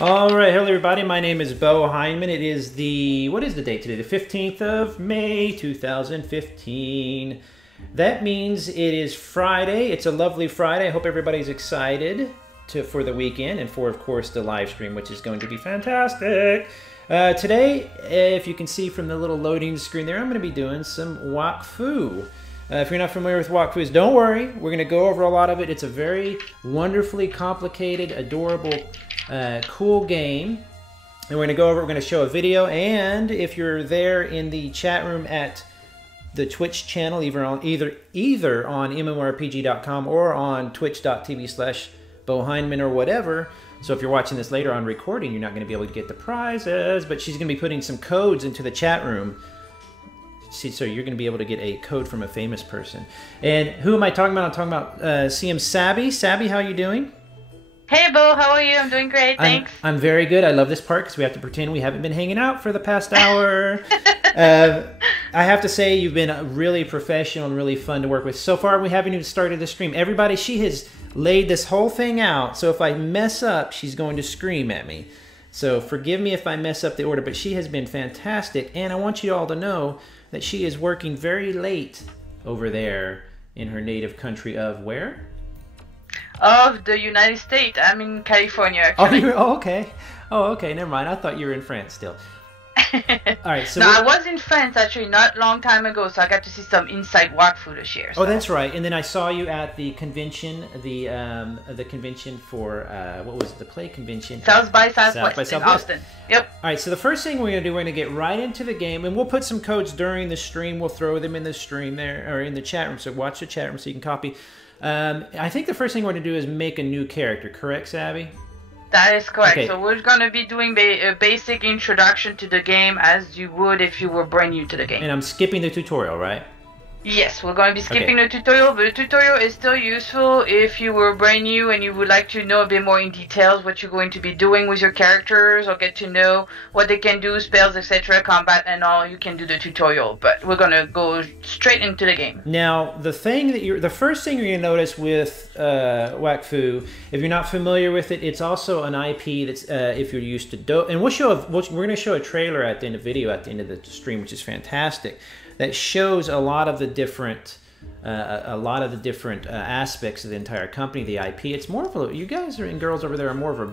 All right, hello everybody. My name is Bo Heineman. It is what is the date today? The 15th of May, 2015. That means it is Friday. It's a lovely Friday. I hope everybody's excited for the weekend and for, of course, the live stream, which is going to be fantastic. Today, if you can see from the little loading screen there, I'm going to be doing some Wakfu. If you're not familiar with Wakfus, don't worry. We're going to go over a lot of it. It's a very wonderfully complicated, adorable, cool game. And we're going to go over it. We're going to show a video. And if you're there in the chat room at the Twitch channel, either on MMORPG.com or on twitch.tv/BoHeineman or whatever. So if you're watching this later on recording, you're not going to be able to get the prizes. But she's going to be putting some codes into the chat room. So you're going to be able to get a code from a famous person. And who am I talking about? I'm talking about CM Sabi. Sabi, how are you doing? Hey, Bo. How are you? I'm doing great. Thanks. I'm very good. I love this part because we have to pretend we haven't been hanging out for the past hour. I have to say you've been really professional and really fun to work with. So far, we haven't even started the stream. Everybody, she has laid this whole thing out. So if I mess up, she's going to scream at me. So forgive me if I mess up the order, but she has been fantastic. And I want you all to know that she is working very late over there in her native country of where? Of the United States. I'm in California, actually. Okay. Oh, okay. Never mind. I thought you were in France still. All right. So no, I was in France actually not long time ago, so I got to see some inside Wakfu this year. So. Oh, that's right. And then I saw you at the convention, the convention for what was it? The play convention. South by Southwest in Austin. Yep. All right. So the first thing we're gonna do, we're gonna get right into the game, and we'll put some codes during the stream. We'll throw them in the stream there or in the chat room. So watch the chat room so you can copy. I think the first thing we're gonna do is make a new character. Correct, Sabi? That is correct. Okay. So we're going to be doing a basic introduction to the game as you would if you were brand new to the game. And I'm skipping the tutorial, right? Yes, we're going to be skipping the tutorial, but the tutorial is still useful if you were brand new and you would like to know a bit more in details what you're going to be doing with your characters or get to know what they can do, spells, etc., combat and all. You can do the tutorial, but we're going to go straight into the game. Now, the first thing you're going to notice with Wakfu, if you're not familiar with it, it's also an IP that's if you're used to and we're going to show a trailer at the end of the video at the end of the stream, which is fantastic. That shows a lot of the different, aspects of the entire company, the IP. It's more of a, you guys and girls over there are more of a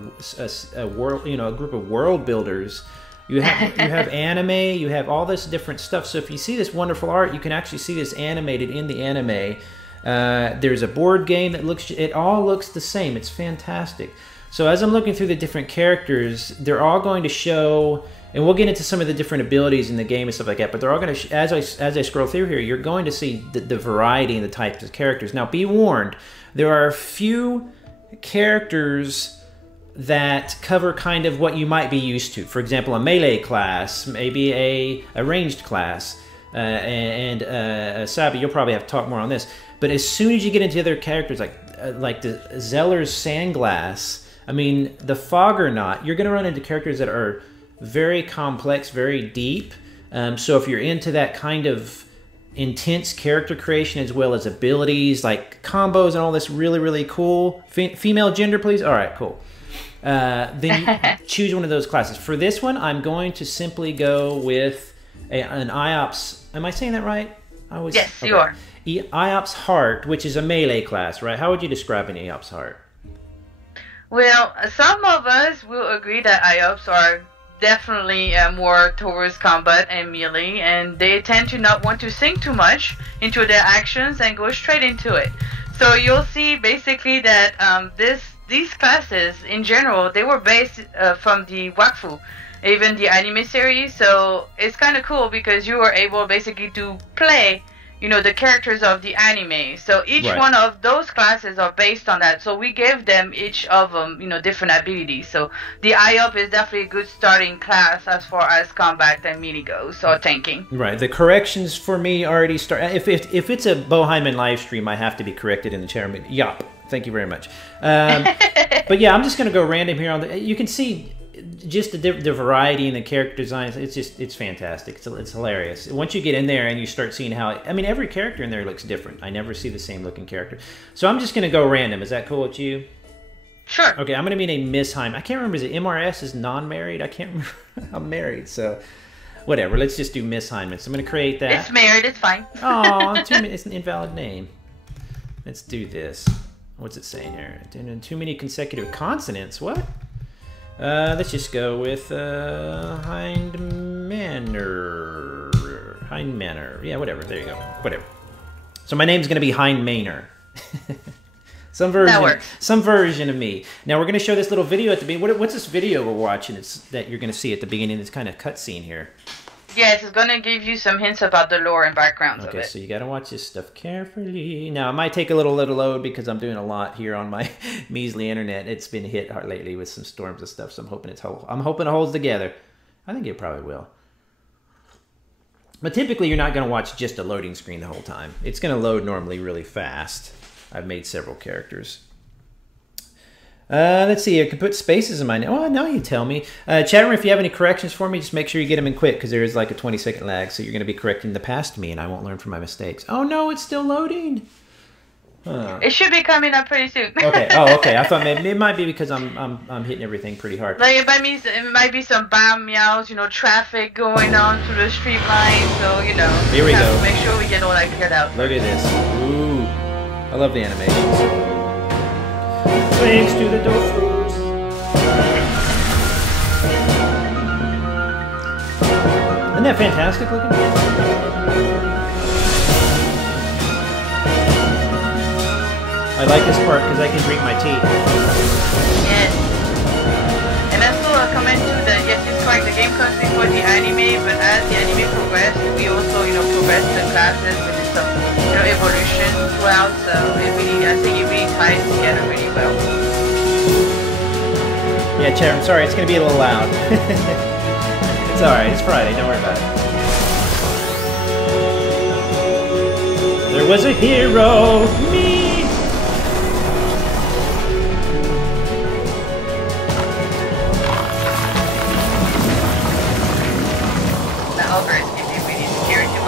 world, a group of world builders. You have anime, you have all this different stuff. So if you see this wonderful art, you can actually see this animated in the anime. There's a board game that it all looks the same. It's fantastic. So as I'm looking through the different characters, they're all going to show. And we'll get into some of the different abilities in the game and stuff like that. But they're all going to, as I scroll through here, you're going to see the variety and the types of characters. Now, be warned, there are a few characters that cover kind of what you might be used to. For example, a melee class, maybe a ranged class. Sabi, you'll probably have to talk more on this. But as soon as you get into other characters, like the Zeller's Sandglass, I mean, the Foggernaut, you're going to run into characters that are very complex, very deep. So if you're into that kind of intense character creation as well as abilities like combos and all this really, really cool. Female gender, please? All right, cool. Then you choose one of those classes. For this one, I'm going to simply go with an IOPS. Am I saying that right? Yes, okay. You are. IOPS Heart, which is a melee class, right? How would you describe an IOPS Heart? Well, some of us will agree that IOPS are definitely more towards combat and melee, and they tend to not want to sink too much into their actions and go straight into it. So you'll see basically that these classes in general, they were based from the Wakfu, even the anime series. So it's kind of cool because you were able basically to play the characters of the anime. So each one of those classes are based on that. So we gave them each of them, different abilities. So the IOP is definitely a good starting class as far as combat and melee goes, or tanking. Right. The corrections for me already start. If it's a Bo Heineman live stream, I have to be corrected in the chat room. Yup. Thank you very much. But yeah, I'm just going to go random here on you can see just the variety in the character designs. It's fantastic. It's hilarious. Once you get in there and you start seeing how, I mean, every character in there looks different. I never see the same looking character. So I'm just going to go random. Is that cool with you? Sure. Okay, I'm going to be named Miss Heim. I can't remember. Is it MRS is non-married? I can't remember. I'm married, so whatever. Let's just do Miss Hyman. So I'm going to create that. It's married. It's fine. Oh, it's an invalid name. Let's do this. What's it saying here? Too many consecutive consonants. What? Let's just go with Hind Manor. Hind Manor. Yeah, whatever. There you go. Whatever. So my name's going to be Hind Manor. Some version of me. Now we're going to show this little video at the beginning. What's this video we're watching? It's that you're going to see at the beginning. This kind of cutscene here. Yes, it's going to give you some hints about the lore and backgrounds of it. Okay, so you got to watch this stuff carefully. Now it might take a little load because I'm doing a lot here on my measly internet. It's been hit hard lately with some storms and stuff. So I'm hoping it holds together. I think it probably will. But typically, you're not going to watch just a loading screen the whole time. It's going to load normally really fast. I've made several characters. Let's see. I can put spaces in my name. Oh, now you tell me. Chat room, if you have any corrections for me, just make sure you get them in quick because there is like a 20-second lag. So you're going to be correcting the past me, and I won't learn from my mistakes. Oh no, it's still loading. Huh. It should be coming up pretty soon. Okay. Oh, okay. I thought maybe it might be because I'm hitting everything pretty hard. Like it might be some bomb meows, traffic going on through the street line. So Here we go. To make sure we get all that cleared out. Look at this. Ooh, I love the animations. Thanks to the Dofus. Isn't that fantastic looking? I like this part because I can drink my tea. Yes. And also a comment too that yes, it's correct. The game comes before the anime, but as the anime progressed, we also progress the classes with some evolution throughout. So I think it really ties together really well. Yeah, Chair, I'm sorry, it's gonna be a little loud. It's alright, it's Friday, don't worry about it. There was a hero, me!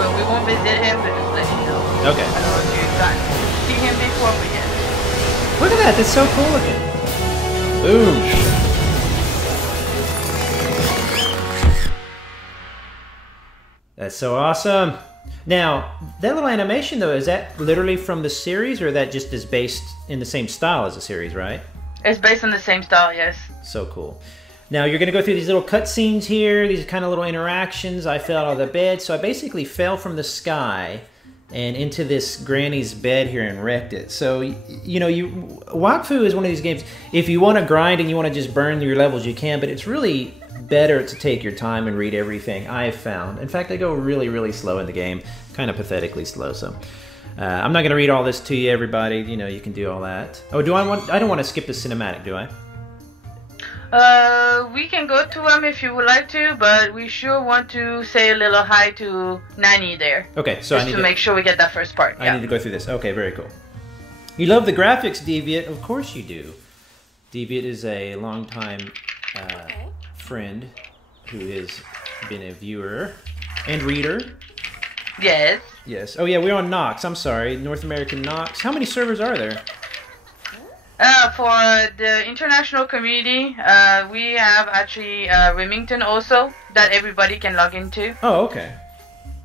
We won't visit him, but just let you know. Okay. I don't know if you've gotten to see him before, but yes. Look at that, that's so cool looking. Boom. That's so awesome. Now, that little animation though, is that literally from the series or that just is based in the same style as the series, right? It's based on the same style, yes. So cool. Now you're going to go through these little cutscenes here, these kind of little interactions. I fell out of the bed, so I basically fell from the sky and into this granny's bed here and wrecked it. So, Wakfu is one of these games, if you want to grind and you want to just burn your levels, you can, but it's really better to take your time and read everything, I've found. In fact, I go really, really slow in the game, kind of pathetically slow, so... I'm not going to read all this to you, everybody. You can do all that. Oh, I don't want to skip the cinematic, do I? We can go to him if you would like to, but we sure want to say a little hi to Nani there. Okay, so just I need to make sure we get that first part. I need to go through this. Okay, very cool. You love the graphics, Deviant? Of course you do. Deviant is a longtime friend who has been a viewer and reader. Yes. Yes. Oh yeah, we're on Nox. I'm sorry, North American Nox. How many servers are there? For the international community, we have actually Remington also that everybody can log into. Oh, okay.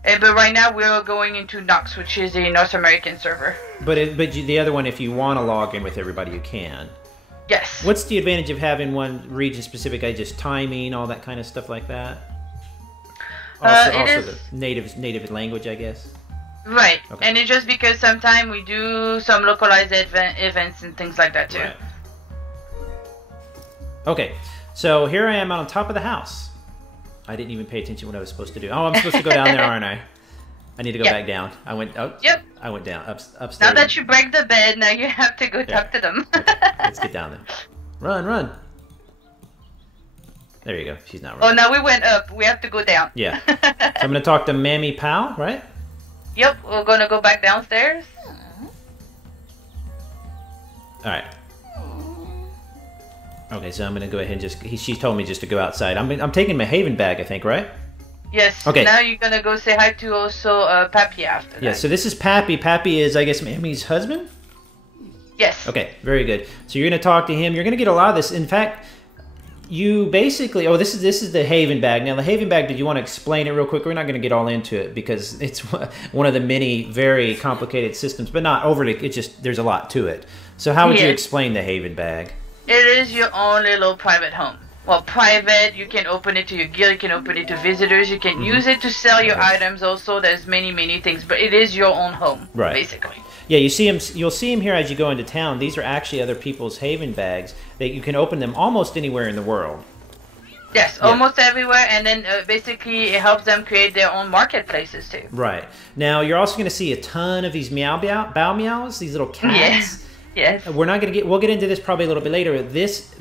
But right now we're going into Nox, which is a North American server. But the other one, if you want to log in with everybody, you can. Yes. What's the advantage of having one region specific? Just timing, all that kind of stuff like that. Also the native language, I guess. Right, okay. And it's just because sometimes we do some localized events and things like that too. Right. Okay, so here I am on top of the house. I didn't even pay attention to what I was supposed to do. Oh, I'm supposed to go down there, aren't I? I need to go back down. I went down upstairs. Now that you break the bed, now you have to go talk to them. Okay, let's get down there. Run. There you go. She's not running. Oh, now we went up. We have to go down. Yeah. So I'm going to talk to Mammy Pal, right? Yep, we're going to go back downstairs. Alright. Okay, so I'm going to go ahead and she told me just to go outside. I'm taking my Haven bag, I think, right? Yes. Okay. Now you're going to go say hi to also Pappy after that. Yeah, so this is Pappy. Pappy is, I guess, Mammy's husband? Yes. Okay, very good. So you're going to talk to him. You're going to get a lot of this. In fact, you basically, this is the Haven bag. Now the Haven bag, did you want to explain it real quick? We're not going to get all into it because it's one of the many very complicated systems, but not overly. It's just there's a lot to it. So how would you explain the Haven bag? It is your own little private home. Well, private, you can open it to your guild, you can open it to visitors, you can use it to sell your items also. There's many things, but it is your own home, basically. Yeah, you see him. You'll see him here as you go into town. These are actually other people's Haven bags that you can open them almost anywhere in the world. Yes, almost everywhere, and then basically it helps them create their own marketplaces too. Right. Now you're also going to see a ton of these bow meows, these little cats. Yes. We're not going to we'll get into this probably a little bit later.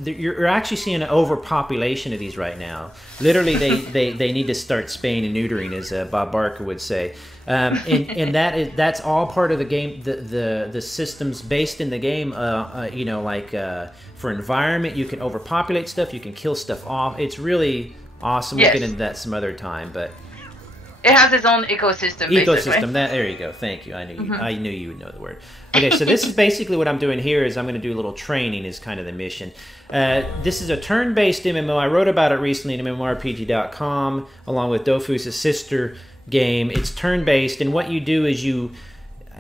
You're actually seeing an overpopulation of these right now. Literally, they need to start spaying and neutering, as Bob Barker would say. And that's all part of the game. The systems based in the game. For environment, you can overpopulate stuff. You can kill stuff off. It's really awesome. We'll get into that some other time, but. It has its own ecosystem. Basically. There you go. Thank you. I knew you would know the word. Okay, so this is basically what I'm doing here. Is I'm going to do a little training. Is kind of the mission. This is a turn-based MMO. I wrote about it recently in MMORPG.com, along with Dofu's sister game. It's turn-based, and what you do is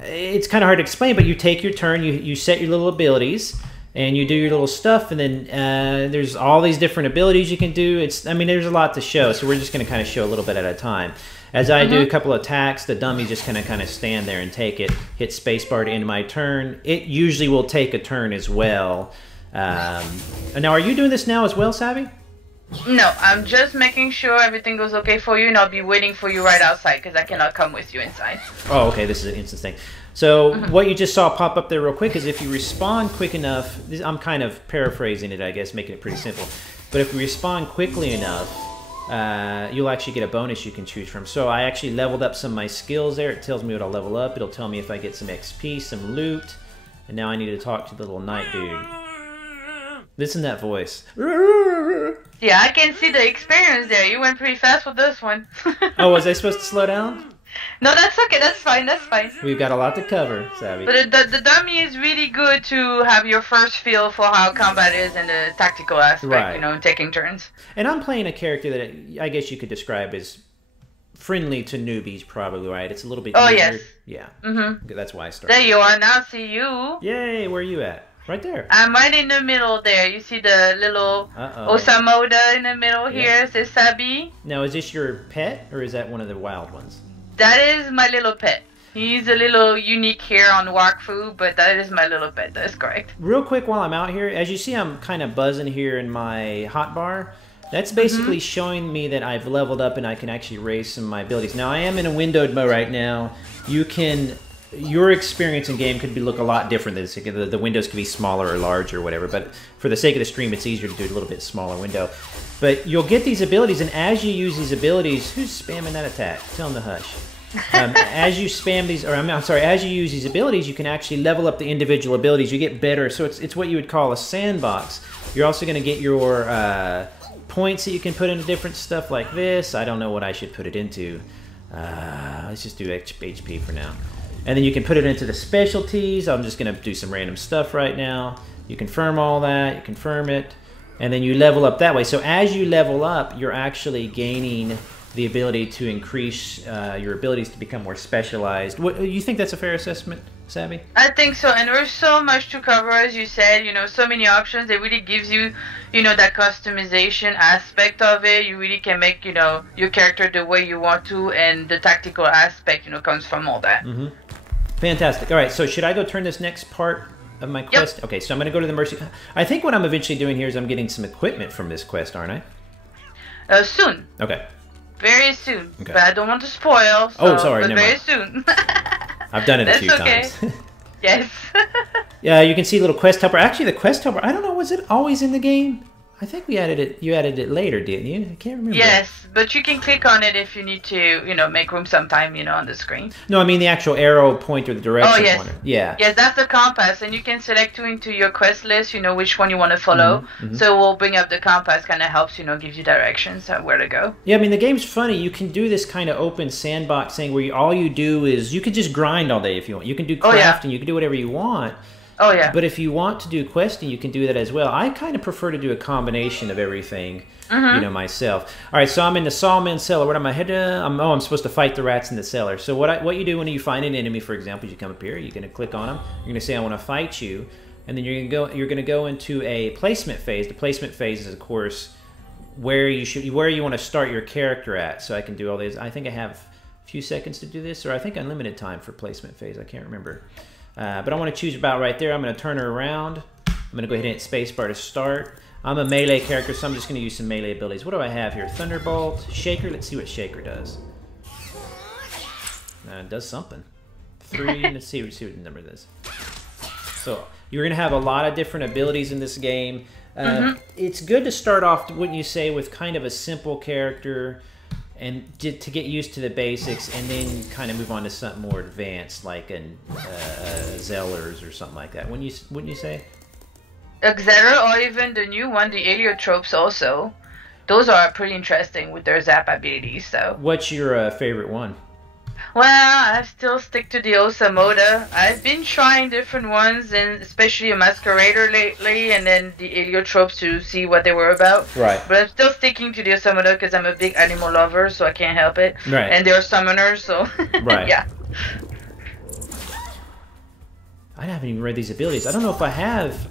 it's kind of hard to explain, but you take your turn. You set your little abilities. And you do your little stuff, and then there's all these different abilities you can do. There's a lot to show, so we're just going to kind of show a little bit at a time. As I do a couple of attacks, the dummy just kind of stand there and take it, hit spacebar to end my turn. It usually will take a turn as well. Now, are you doing this now as well, Sabi? No, I'm just making sure everything goes okay for you, and I'll be waiting for you right outside because I cannot come with you inside. Oh, okay, this is an instant thing. So what you just saw pop up there real quick is if you respond quick enough, I'm kind of paraphrasing it, I guess, making it pretty simple. But if you respond quickly enough, you'll actually get a bonus you can choose from. So I actually leveled up some of my skills there. It tells me what I'll level up. It'll tell me if I get some XP, some loot. And now I need to talk to the little knight dude. Listen to that voice. Yeah, I can see the experience there. You went pretty fast with this one. Oh, was I supposed to slow down? No, that's okay. That's fine. We've got a lot to cover, Sabi. But the dummy is really good to have your first feel for how combat is and the tactical aspect, taking turns. And I'm playing a character that I guess you could describe as friendly to newbies, probably, right? It's a little bit easier. Yes. Yeah. Mm-hmm. That's why I started. There you are. Now see you. Yay, where are you at? Right there. I'm right in the middle there. You see the little Osamoda in the middle here. It says Sabi. Now, is this your pet, or is that one of the wild ones? That is my little pet. He's a little unique here on Wakfu, but that is my little pet. That's correct. Real quick while I'm out here, as you see, I'm kind of buzzing here in my hotbar. That's basically showing me that I've leveled up and I can actually raise some of my abilities. Now, I am in a windowed mode right now. Your experience in game could look a lot different. The windows could be smaller or larger or whatever, but for the sake of the stream, it's easier to do a little bit smaller window. But you'll get these abilities, and as you use these abilities, who's spamming that attack? Tell them to hush. As you spam these, as you use these abilities, you can actually level up the individual abilities. You get better, so it's what you would call a sandbox. You're also going to get your points that you can put into different stuff like this. I don't know what I should put it into. Let's just do HP for now. And then you can put it into the specialties. I'm just going to do some random stuff right now. You confirm all that. You confirm it. And then you level up that way. So as you level up, you're actually gaining the ability to increase your abilities to become more specialized. You think that's a fair assessment, Sabi? I think so. And there's so much to cover, as you said. So many options. It really gives you, that customization aspect of it. You really can make, your character the way you want to, and the tactical aspect, comes from all that. Mm-hmm. Fantastic. All right, so should I go turn this next part of my quest? Yep. Okay, so I'm going to go to the Mercy. I think what I'm eventually doing here is I'm getting some equipment from this quest, aren't I? Soon. Okay. Very soon. Okay. But I don't want to spoil. So, sorry. But never very mind. Soon. I've done it a few times. Yes. Yeah, you can see a little quest helper. Actually, the quest helper, I don't know, was it always in the game? I think we added it. You added it later, didn't you? I can't remember. Yes, but you can click on it if you need to, make room sometime, on the screen. No, I mean the actual arrow pointer, the direction pointer. Yeah. Yes, that's the compass, and you can select into your quest list, which one you want to follow. Mm-hmm. So we'll bring up the compass, kind of helps, gives you directions on where to go. Yeah, I mean the game's funny. You can do this kind of open sandbox thing where all you do is you can just grind all day if you want. You can do crafting, you can do whatever you want. Oh yeah. But if you want to do questing, you can do that as well. I kind of prefer to do a combination of everything, myself. All right, so I'm in the sawman cellar. What am I heading? I'm supposed to fight the rats in the cellar. So what you do when you find an enemy, for example, you come up here, you're going to click on them. You're going to say, I want to fight you. And then you're going to go into a placement phase. The placement phase is, of course, where you want to start your character at. So I can do all these. I think I have a few seconds to do this, or I think unlimited time for placement phase. I can't remember. But I want to choose about right there. I'm going to turn her around. I'm going to go ahead and hit spacebar to start. I'm a melee character, so I'm just going to use some melee abilities. What do I have here? Thunderbolt, Shaker. Let's see what Shaker does. It does something. 3. Let's see what the number is. So you're going to have a lot of different abilities in this game. It's good to start off, wouldn't you say, with kind of a simple character and to get used to the basics, and then kind of move on to something more advanced, like a Zellers or something like that. Wouldn't you say? Zeller, or even the new one, the Heliotropes also. Those are pretty interesting with their zap abilities. So. What's your favorite one? Well, I still stick to the Osamoda. I've been trying different ones, and especially a Masquerader lately, and then the Heliotropes to see what they were about. Right. But I'm still sticking to the Osamoda because I'm a big animal lover, so I can't help it. Right. And they're summoners, so right. Yeah. I haven't even read these abilities. I don't know if I have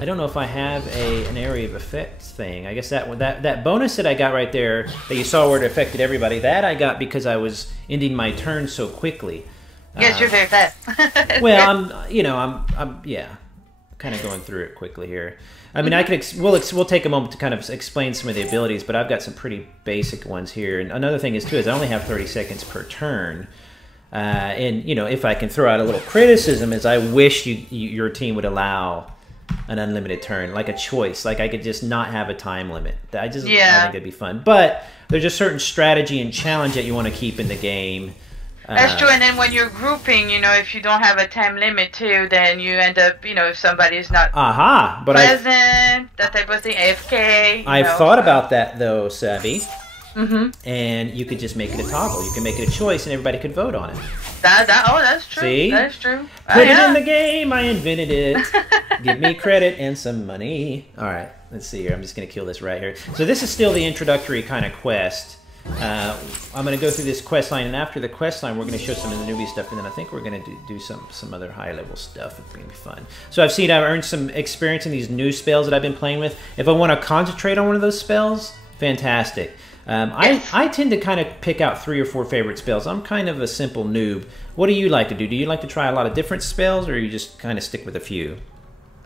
an area of effects thing. I guess that bonus that I got right there that you saw where it affected everybody, that I got because I was ending my turn so quickly. Yes, you're very fast. Well, I'm kind of going through it quickly here. I mean, we'll take a moment to kind of explain some of the abilities, but I've got some pretty basic ones here. And another thing is too is I only have 30 seconds per turn. And if I can throw out a little criticism, is I wish your team would allow an unlimited turn, like a choice, like I could just not have a time limit. I think it'd be fun. But there's a certain strategy and challenge that you want to keep in the game. That's true. And then when you're grouping, if you don't have a time limit too, then you end up, if somebody is not present, that type of thing, AFK. I've thought about that though, Sabi. And you could just make it a toggle. You can make it a choice, and everybody could vote on it. That's true. See? That's true. Put it in the game. I invented it. Give me credit and some money. All right, let's see here. I'm just going to kill this right here. So this is still the introductory kind of quest. I'm going to go through this quest line, and after the quest line, we're going to show some of the newbie stuff, and then I think we're going to do some other high-level stuff. It's going to be fun. So I've earned some experience in these new spells that I've been playing with. If I want to concentrate on one of those spells, fantastic. I tend to kind of pick out 3 or 4 favorite spells. I'm kind of a simple noob. What do you like to do? Do you like to try a lot of different spells, or you just kind of stick with a few?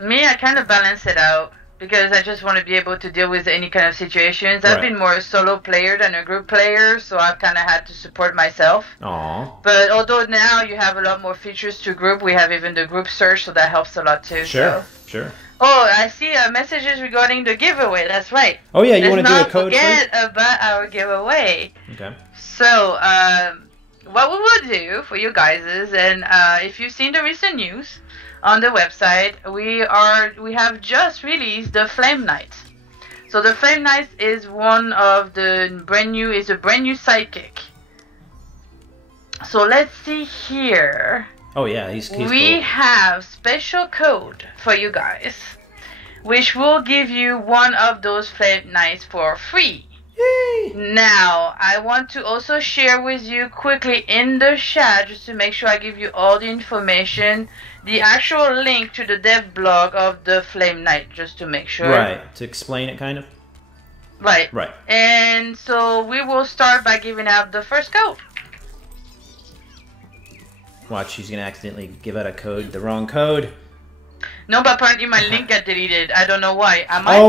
Me, I kind of balance it out because I just want to be able to deal with any kind of situations. I've been more a solo player than a group player, so I've kind of had to support myself. Aww. But although now you have a lot more features to group, we have even the group search, so that helps a lot too. Sure. Oh, I see messages regarding the giveaway. That's right. Oh, yeah, you want to do a code first? Forget about our giveaway. Okay. So, what we will do for you guys is, and if you've seen the recent news on the website, we have just released the Flame Knight. So the Flame Knight is a brand new sidekick. So let's see here. Oh yeah, he's we cool. have special code for you guys, which will give you one of those Flame Knights for free. Yay! Now, I want to also share with you quickly in the chat, just to make sure I give you all the information, the actual link to the dev blog of the Flame Knight, just to make sure. Right, to explain it kind of. Right. Right. And so we will start by giving out the first code. Watch, she's going to accidentally give out the wrong code. No, but apparently my link got deleted. I don't know why.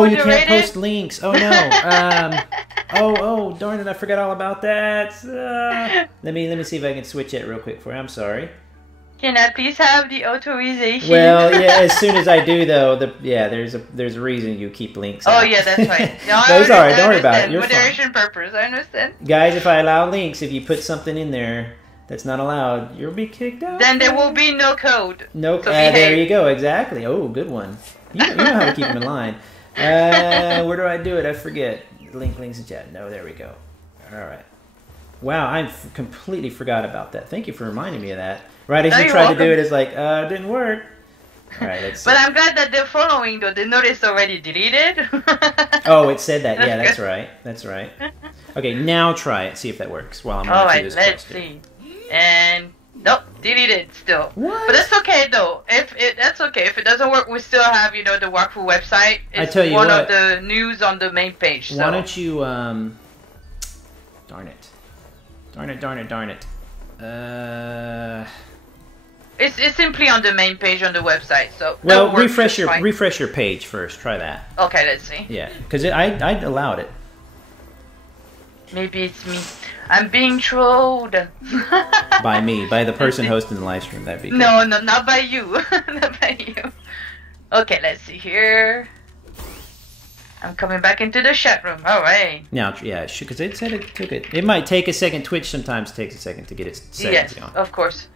You can't post links. Oh, no. Oh, darn it. I forgot all about that. Let me see if I can switch it real quick for you. I'm sorry. Can I please have the authorization? Well, yeah, as soon as I do, though, there's a reason you keep links out. Oh, yeah, that's right. No, those are. Don't worry about it. You're Moderation fine. purpose. I understand. Guys, if I allow links, if you put something in there that's not allowed, you'll be kicked out. Then there will be no code. No, there you go. Exactly. Oh, good one. You know how to keep them in line. Where do I do it? I forget. Links in chat. No, there we go. All right. Wow, I completely forgot about that. Thank you for reminding me of that. Right as you tried to do it, it's like, it didn't work. All right, let's see. But I'm glad that they're following, though. The notice already deleted. Oh, it said that. Yeah, that's right. That's right. Okay, now try it. See if that works while I'm running through this let's question. see. And nope, deleted still. What? But that's okay though. That's okay. If it doesn't work, we still have the Wakfu website. It's I tell you one what, of the news on the main page. So. Why don't you darn it. It's simply on the main page on the website. So well, that works refresh just your page first. Try that. Okay, let's see. Yeah, because I allowed it. Maybe it's me. I'm being trolled. By the person hosting the live stream. That'd be good. No, not by you. Not by you. Okay, let's see here. I'm coming back into the chat room. All right. Now, yeah, because it said it took it. It might take a second. Twitch sometimes takes a second to get its settings going. Yes, of course.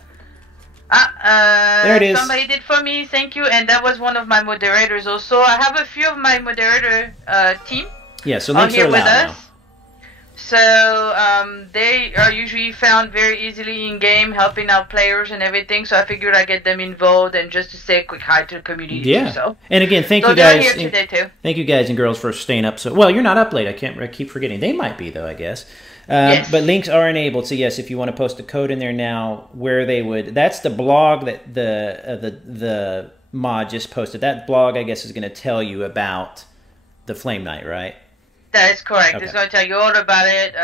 There it is. Somebody did for me. Thank you. And that was one of my moderators also. I have a few of my moderator team. Yeah, so links are allowed now. So they are usually found very easily in game, helping out players and everything. So I figured I'd get them involved and just to say a quick hi to the community. Yeah. So. And again, thank you they're guys. Here today too. Thank you guys and girls for staying up. So well, you're not up late. I keep forgetting. They might be though. I guess. Yes. But links are enabled. So yes, if you want to post a code in there now, where they would. That's the blog that the mod just posted. That blog, I guess, is going to tell you about the Flame Knight, right? That is correct. Okay. It's going to tell you all about it.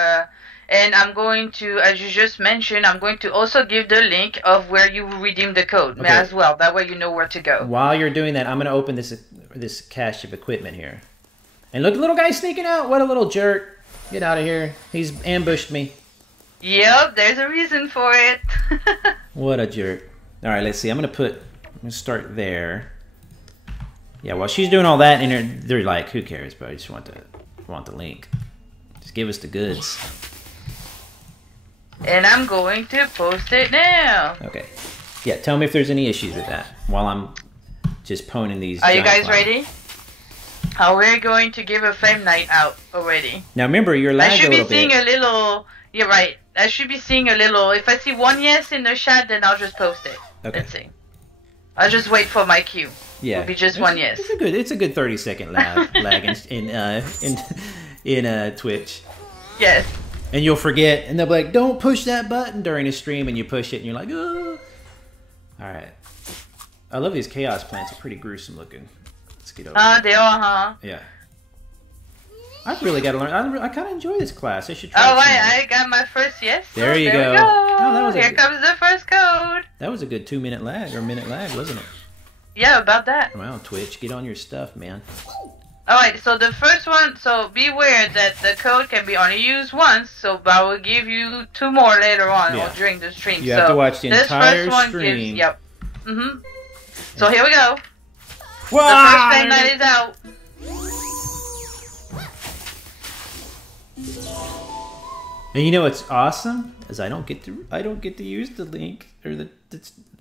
And I'm going to, as you just mentioned, I'm going to also give the link of where you redeem the code as well. That way you know where to go. While you're doing that, I'm going to open this cache of equipment here. And look, the little guy sneaking out. What a little jerk. Get out of here. He's ambushed me. Yep, there's a reason for it. What a jerk. All right, let's see. I'm going to start there. Yeah, while she's doing all that, and they're like, who cares, bro? I just want the link. Just give us the goods. And I'm going to post it now. Okay. Yeah, tell me if there's any issues with that while I'm just poning these. Are you guys ready? We're going to give a Flame Knight out already. Now remember, you're lagging a little bit. I should be seeing a little... You're right. I should be seeing a little... If I see one yes in the chat, then I'll just post it. Okay. Let's see. I'll just wait for my cue. Yeah. It'll be just one yes. It's a good 30-second lag in Twitch. Yes. And you'll forget, and they'll be like, don't push that button during a stream, and you push it, and you're like, oh. All right. I love these chaos plants. They're pretty gruesome looking. Let's get over They are, huh? Yeah. I've really got to learn. I kind of enjoy this class. I should try I got my first yes. There you go. We go. Oh, Here comes the first code. That was a good 2-minute lag, or minute lag, wasn't it? Yeah, about that. Wow, Twitch, get on your stuff, man. Alright, so the first one, so beware that the code can be only used once, so I will give you 2 more later on or during the stream. You have to watch the entire Gives, stream. yep. So here we go. Whoa! The first Flame Knight is out. And you know what's awesome is I don't get to use the link or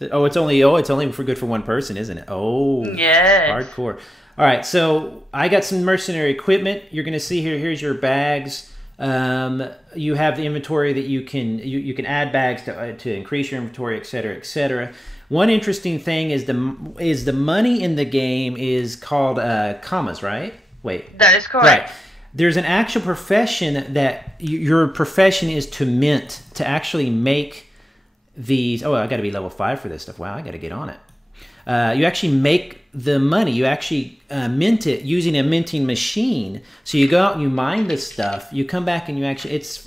it's only for good for one person, isn't it? Oh, yes. Hardcore. All right, so I got some mercenary equipment. You're gonna see here. Here's your bags. You have the inventory that you can add bags to increase your inventory, etc., etc. One interesting thing is the money in the game is called commas, right? Wait. That is correct. Right. There's an actual profession that your profession is to mint, to actually make these. Oh, I got to be level 5 for this stuff. Wow, I got to get on it. You actually make the money. You actually mint it using a minting machine. So you go out and you mine this stuff. You come back and you actually. It's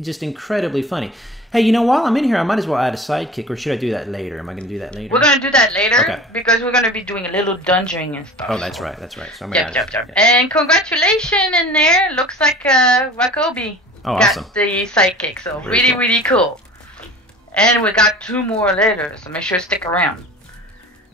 just incredibly funny. Hey, you know, while I'm in here, I might as well add a sidekick, or should I do that later? Am I going to do that later? We're going to do that later because we're going to be doing a little dungeoning and stuff. Oh, that's right. That's right. So yep. And congratulations in there. Looks like Wakobi got the sidekick. So really cool. And we got 2 more later, so make sure to stick around.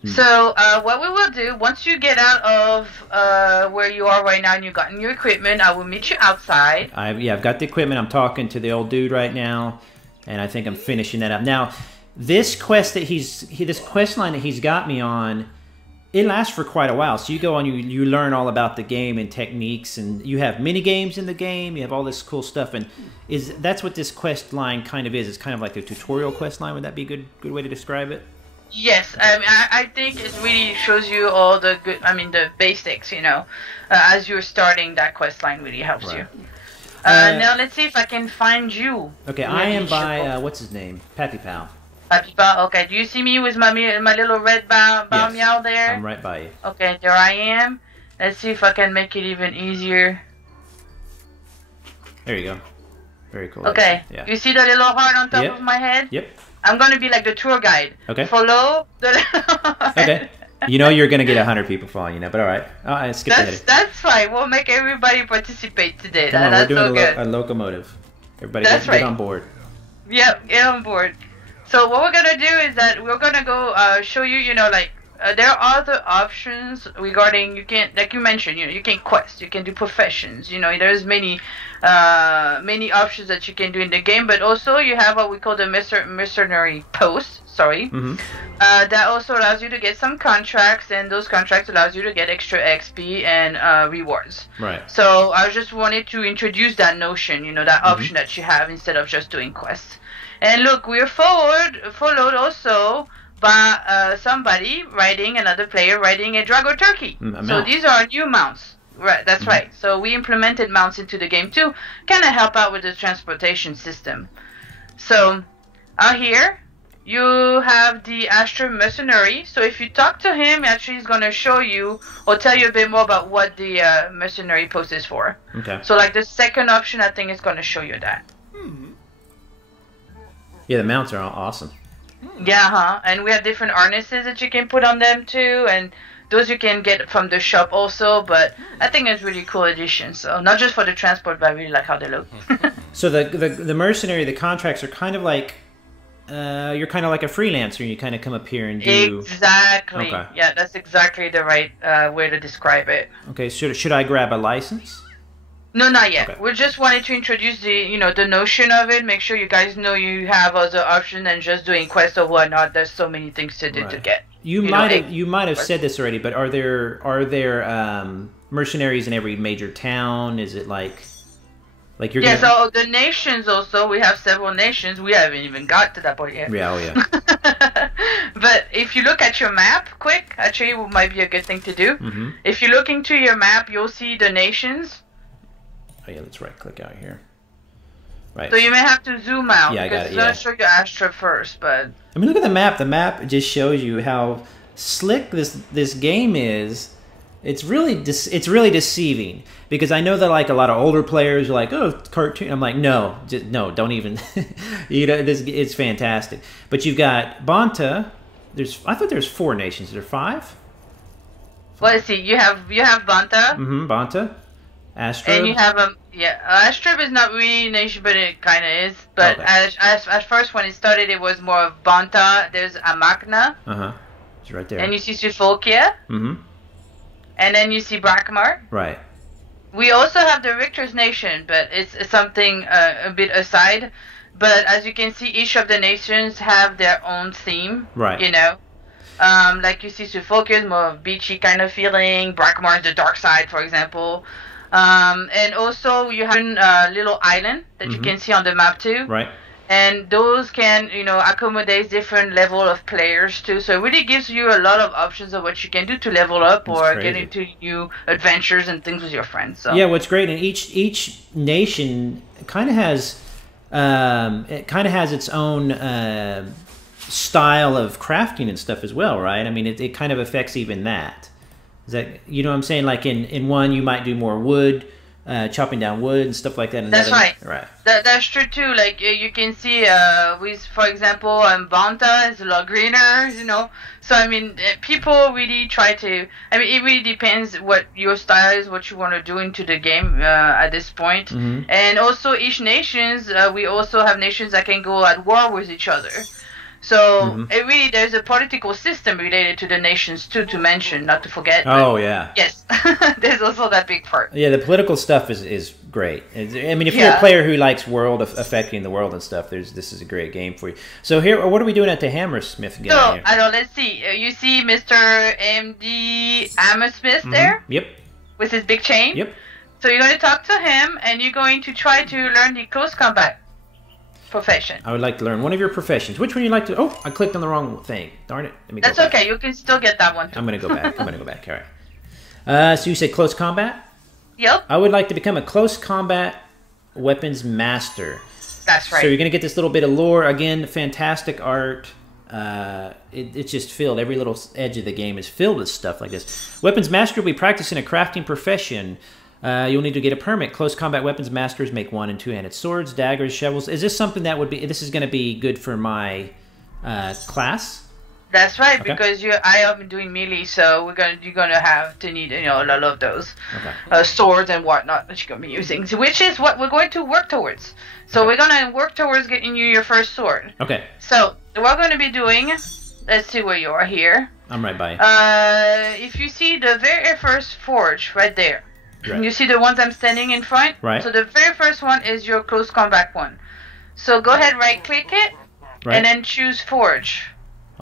So what we will do, once you get out of where you are right now and you've gotten your equipment, I will meet you outside. I've got the equipment. I'm talking to the old dude right now, and I think I'm finishing that up. Now, this quest that this quest line that he's got me on, it lasts for quite a while. So you go on, you learn all about the game and techniques, and you have mini games in the game. You have all this cool stuff, and that's what this quest line kind of is. It's kind of like a tutorial quest line. Would that be a good way to describe it? Yes, I mean, I think it really shows you all the good. I mean, the basics. You know, as you're starting, that quest line really helps you. Now let's see if I can find you. Okay, I am by what's his name? Pappy Pal. Pappy Pal. Okay, do you see me with my little red bow Yes, meow there? I'm right by you. Okay, there I am. Let's see if I can make it even easier. There you go. Very cool. Okay, Yeah. you see the little heart on top of my head? Yep. I'm gonna be like the tour guide. Okay. Follow the. Okay. You know you're gonna get 100 people following you now, but all right. I skipped ahead. That's fine. We'll make everybody participate today. Come on, that's we're doing so good. a locomotive. Everybody get on board. Yep, get on board. So what we're gonna do is that we're gonna go show you, you know, like there are other options regarding you can, like you mentioned, you know, you can quest, you can do professions, you know, there's many options that you can do in the game, but also you have what we call the mercenary post. Sorry, that also allows you to get some contracts, and those contracts allows you to get extra XP and rewards. Right. So I just wanted to introduce that notion, you know, that option that you have instead of just doing quests. And look, we're followed also by somebody another player riding a Drago Turkey. So these are new mounts. Right, that's right. So we implemented mounts into the game too, kind of help out with the transportation system. So out here, you have the Astra Mercenary. So if you talk to him, actually he's going to show you or tell you a bit more about what the mercenary post is for. Okay. So like the second option, I think is going to show you that. Yeah, the mounts are awesome. Yeah, and we have different harnesses that you can put on them too, and those you can get from the shop also, but I think it's really cool addition. So not just for the transport, but I really like how they look. So the mercenary, the contracts are kind of like, you're kind of like a freelancer, and you kind of come up here and do... Exactly. Okay. Yeah, that's exactly the right way to describe it. Okay, should I grab a license? No, not yet. Okay. We just wanted to introduce the notion of it. Make sure you guys know you have other options than just doing quests or whatnot. There's so many things to do to get. You might have said this already, but are there mercenaries in every major town? Is it like you're? Yeah. So the nations also, we have several nations. We haven't even got to that point yet. Yeah. Oh yeah. But if you look at your map, quick, actually, it might be a good thing to do. If you look into your map, you'll see the nations. Oh yeah, let's right click out here. Right. So you may have to zoom out. Yeah, I got it. Yeah. Show you Astra first, but I mean, look at the map. The map just shows you how slick this game is. It's really deceiving, because I know that like a lot of older players are like, oh, cartoon. I'm like, no, don't even. It's fantastic. But you've got Banta. I thought there's 4 nations. Is there 5? Well, let's see. You have Banta. Banta. Astrub. And you have Astrub is not really a nation, but it kind of is. But okay. At first, when it started, it was more of Banta. There's Amakna. It's right there. And you see Sufolkia. And then you see Brakmar. Right. We also have the Richter's Nation, but it's something a bit aside. But as you can see, each of the nations have their own theme. Right. You know. Like you see Sufolkia is more of beachy kind of feeling. Brakmar is the dark side, for example. And also you have a little island that you can see on the map too. Right. And those can, accommodate different level of players too. So it really gives you a lot of options of what you can do to level up or get into new adventures and things with your friends. So. Yeah, what's great, and each nation kind of has its own style of crafting and stuff as well, right? I mean, it kind of affects even that. Is that, you know what I'm saying? Like in one, you might do more wood, chopping down wood and stuff like that. That's right. Right. That's true too. Like you can see, for example, Banta is a lot greener, So I mean, people really try to. I mean, it really depends what your style is, what you want to do into the game at this point. And also each nations, we also have nations that can go at war with each other. So there's a political system related to the nations too, to mention, not to forget. Oh yeah. Yes, there's also that big part. Yeah, the political stuff is great. I mean, if you're a player who likes affecting the world and stuff, this is a great game for you. So here, what are we doing at the Hammersmith again? So let's see. You see Mr. MD Hammersmith there? Yep. With his big chain. Yep. So you're going to talk to him, and you're going to try to learn the close combat. profession. I would like to learn one of your professions. Which one you like to? Oh, I clicked on the wrong thing. Darn it. Let me go That's back. okay. You can still get that one too. I'm gonna go back. All right. So you said close combat? Yep. I would like to become a close combat weapons master. That's right. So you're gonna get this little bit of lore again. Fantastic art. It's just filled. Every little edge of the game is filled with stuff like this. Weapons master will be practicing a crafting profession. You'll need to get a permit. Close combat weapons masters make 1- and 2-handed swords, daggers, shovels. Is this something that would be? This is going to be good for my class. That's right, because I am doing melee, so you're gonna have to need a lot of those swords and whatnot that you're gonna be using, which is what we're going to work towards. So we're gonna work towards getting you your first sword. Okay. So what we're gonna be doing. Let's see where you are here. I'm right by you. If you see the very first forge right there, right. You see the ones I'm standing in front. Right. So the very first one is your close combat one. So go ahead, right click it, and then choose forge.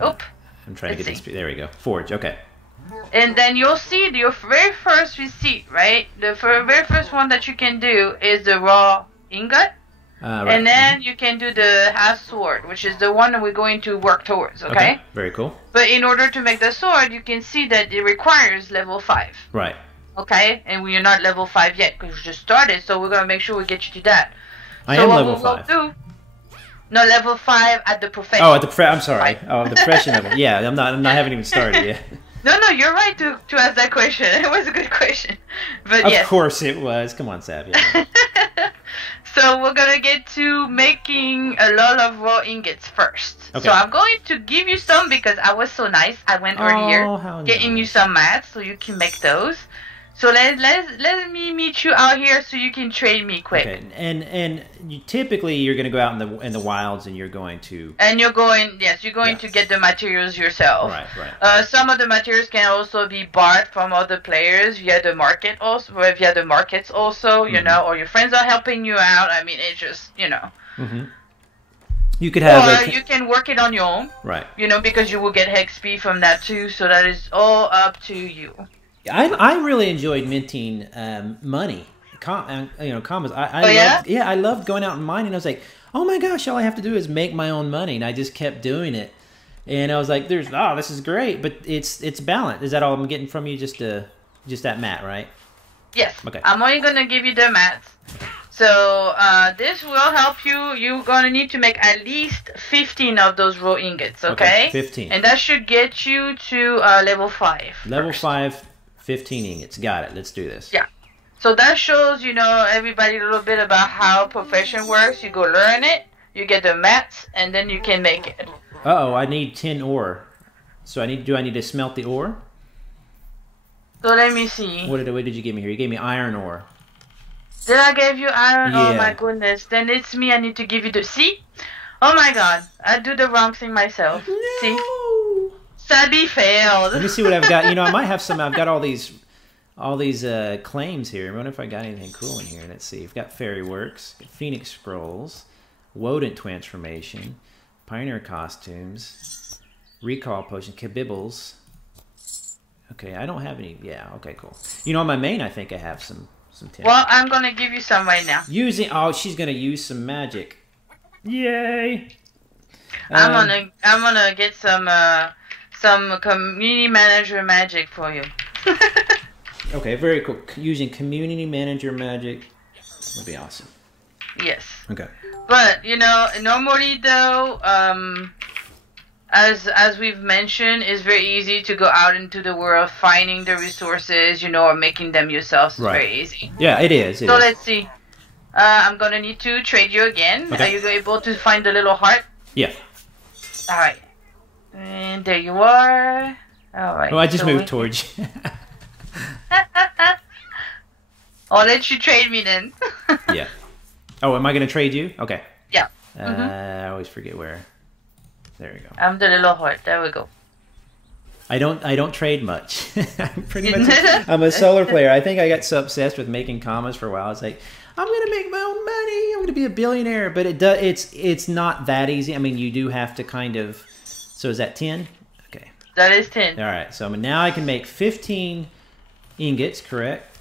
Oop. I'm trying to get this. There we go. Forge. Okay. And then you'll see your very first receipt, right? The very first one that you can do is the raw ingot. Right. And then you can do the half sword, which is the one that we're going to work towards, okay? Very cool. But in order to make the sword, you can see that it requires level 5. Right. Okay? And we're not level 5 yet because we just started, so we're going to make sure we get you to that. I am level 5. No, level 5 at the profession. Oh, at the I'm sorry. Right. Oh, the profession level. Yeah, I'm not haven't even started yet. No, you're right to ask that question. It was a good question. But of course it was. Come on, Sabi. So we're gonna get to making a lot of raw ingots first. Okay. So I'm going to give you some because I was so nice. I went earlier getting you some mats so you can make those. So let me meet you out here so you can trade me quick. Okay, and typically you're going to go out in the wilds and you're going to. And you're going to get the materials yourself. Right. Some of the materials can also be bought from other players via the market also, or via the markets also. You know, or your friends are helping you out. I mean, it's just Mm-hmm. You could have. Or you can work it on your own. Right. Because you will get XP from that too. So that is all up to you. I really enjoyed minting money, commas. I loved going out and mining. I was like, oh my gosh, all I have to do is make my own money, and I just kept doing it. And I was like, this is great, but it's balanced. Is that all I'm getting from you? Just that mat, right? Yes. Okay. I'm only gonna give you the mats. So this will help you. You're gonna need to make at least 15 of those raw ingots. Okay. 15. And that should get you to level 5. Level 5. 15 ingots. Got it. Let's do this. Yeah. So that shows, everybody a little bit about how profession works. You go learn it, you get the mats, and then you can make it. Uh-oh, I need tin ore. So do I need to smelt the ore? So let me see. What did you give me here? You gave me iron ore. Did I give you iron? Yeah. Oh my goodness. Then it's me. I need to give you the... See? Oh my god. I do the wrong thing myself. No. See? Sabi failed. Let me see what I've got. I might have some. I've got all these claims here. I wonder if I got anything cool in here. Let's see. I've got Fairy Works, Phoenix Scrolls, Wodent Transformation, Pioneer Costumes, Recall Potion, Kabibbles. Okay, I don't have any. Yeah, okay, cool. On my main, I think I have some tin. Well, I'm gonna give you some right now. She's gonna use some magic. Yay! I'm gonna get some community manager magic for you. Okay, very cool. Using community manager magic would be awesome. Yes. Okay. But normally though, as we've mentioned, it's very easy to go out into the world finding the resources, or making them yourself. It's very easy. Yeah, it is. Let's see. I'm gonna need to trade you again. Okay. Are you able to find the little heart? Yeah. All right. And there you are. All right. Oh, I just moved towards you. I'll let you trade me then. Yeah. Oh, am I going to trade you? Okay. Yeah. I always forget where. There you go. I'm the little heart. There we go. I don't trade much. I'm a solar player. I think I got so obsessed with making commas for a while. It's like, I'm going to make my own money. I'm going to be a billionaire. But it's not that easy. I mean, you do have to kind of... So is that 10? Okay. That is 10. All right. So now I can make 15 ingots, correct?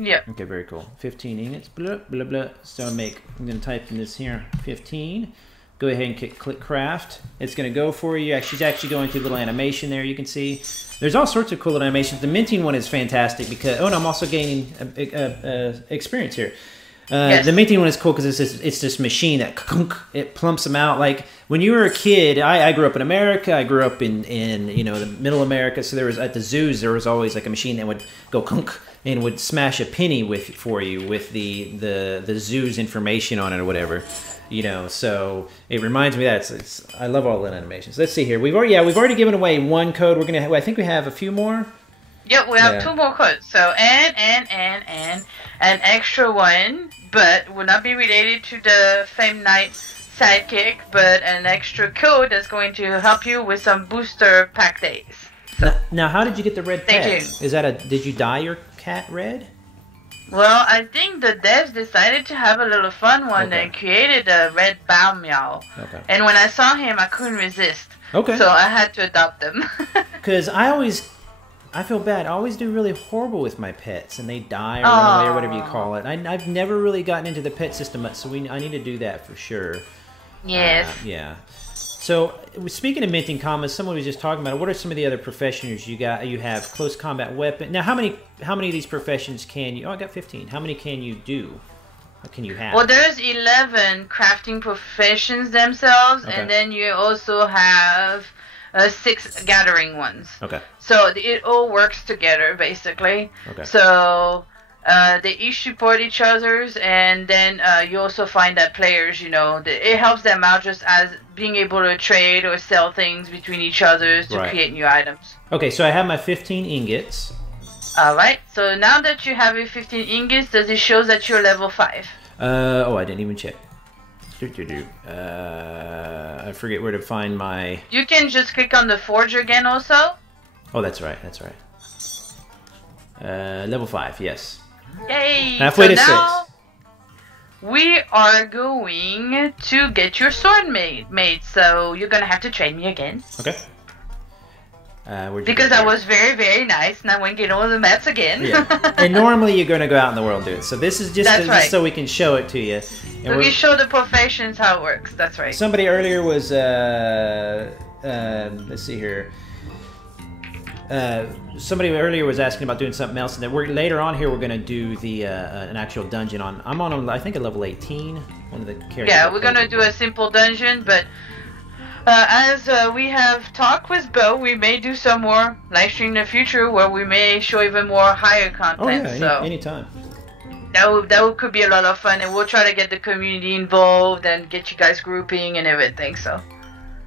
Yeah. Okay, very cool. 15 ingots. Blah, blah, blah. So I'm going to type in this here. 15. Go ahead and click craft. It's going to go for you. She's actually going through a little animation there. You can see there's all sorts of cool little animations. The minting one is fantastic because and I'm also gaining experience here. Yes. The minting one is cool because it's this machine that it plumps them out. Like when you were a kid, I grew up in America. I grew up in the middle America. So there was at the zoos there was always like a machine that would go and would smash a penny for you with the zoo's information on it or whatever. So it reminds me that I love all the animations. Let's see here. We've already given away one code. I think we have a few more. Yep, we have 2 more codes. So an extra one, but will not be related to the Fame Knight sidekick, but an extra code that's going to help you with some booster pack days. So, now, how did you get the red pet? Did you dye your cat red? Well, I think the devs decided to have a little fun one and created a red BEAU. Okay. And when I saw him, I couldn't resist. Okay. So I had to adopt them. Because I feel bad. I always do really horrible with my pets, and they die or run away or whatever you call it. I've never really gotten into the pet system much, so I need to do that for sure. Yes. Yeah. So, speaking of minting commas, someone was just talking about it. What are some of the other professions you got? You have close combat weapon. Now, how many of these professions can you? Oh, I got 15. How many can you do? What can you have? Well, there's 11 crafting professions themselves, and then you also have 6 gathering ones. Okay. So it all works together, basically. Okay. So they each support each other's, and then you also find that players, it helps them out just as being able to trade or sell things between each other's to create new items. Okay, so I have my 15 ingots. All right. So now that you have your 15 ingots, does it show that you're level 5? I didn't even check. I forget where to find my... You can just click on the forge again also. Oh, that's right. Level 5, yes. Yay! Halfway to 6. We are going to get your sword made, so you're going to have to train me again. Okay. Because I was very, very nice, and I went get all the mats again. Yeah. And normally you're going to go out in the world and do it. So this is just so we can show it to you. And so we show the professions how it works. That's right. Somebody earlier was, let's see here. Somebody earlier was asking about doing something else, and then later on here we're going to do the an actual dungeon on. I'm on I think a level 18. One of the characters. Yeah, we're going to do a simple dungeon, but as we have talked with BEAU, we may do some more live stream in the future where we may show even more higher content. Oh yeah, anytime. That could be a lot of fun, and we'll try to get the community involved and get you guys grouping and everything. So.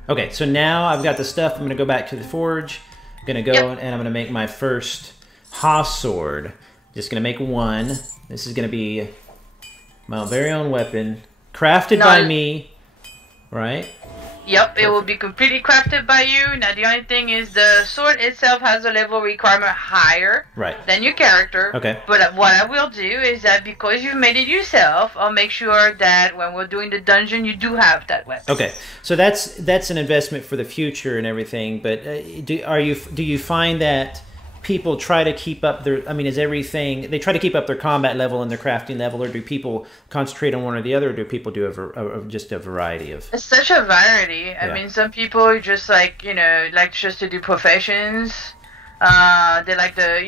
Okay, so now I've got the stuff. I'm going to go back to the forge. I'm going to go and I'm going to make my first Haas sword. Just going to make one. This is going to be my very own weapon. Crafted by me. Right? Yep, it will be completely crafted by you. Now, the only thing is the sword itself has a level requirement higher than your character. Okay. But what I will do is that because you've made it yourself, I'll make sure that when we're doing the dungeon, you do have that weapon. Okay. So that's an investment for the future and everything. But do you find that people try to keep up their, they try to keep up their combat level and their crafting level, or do people concentrate on one or the other, or do people do just a variety of? It's such a variety. I mean, some people just like just to do professions. They like to,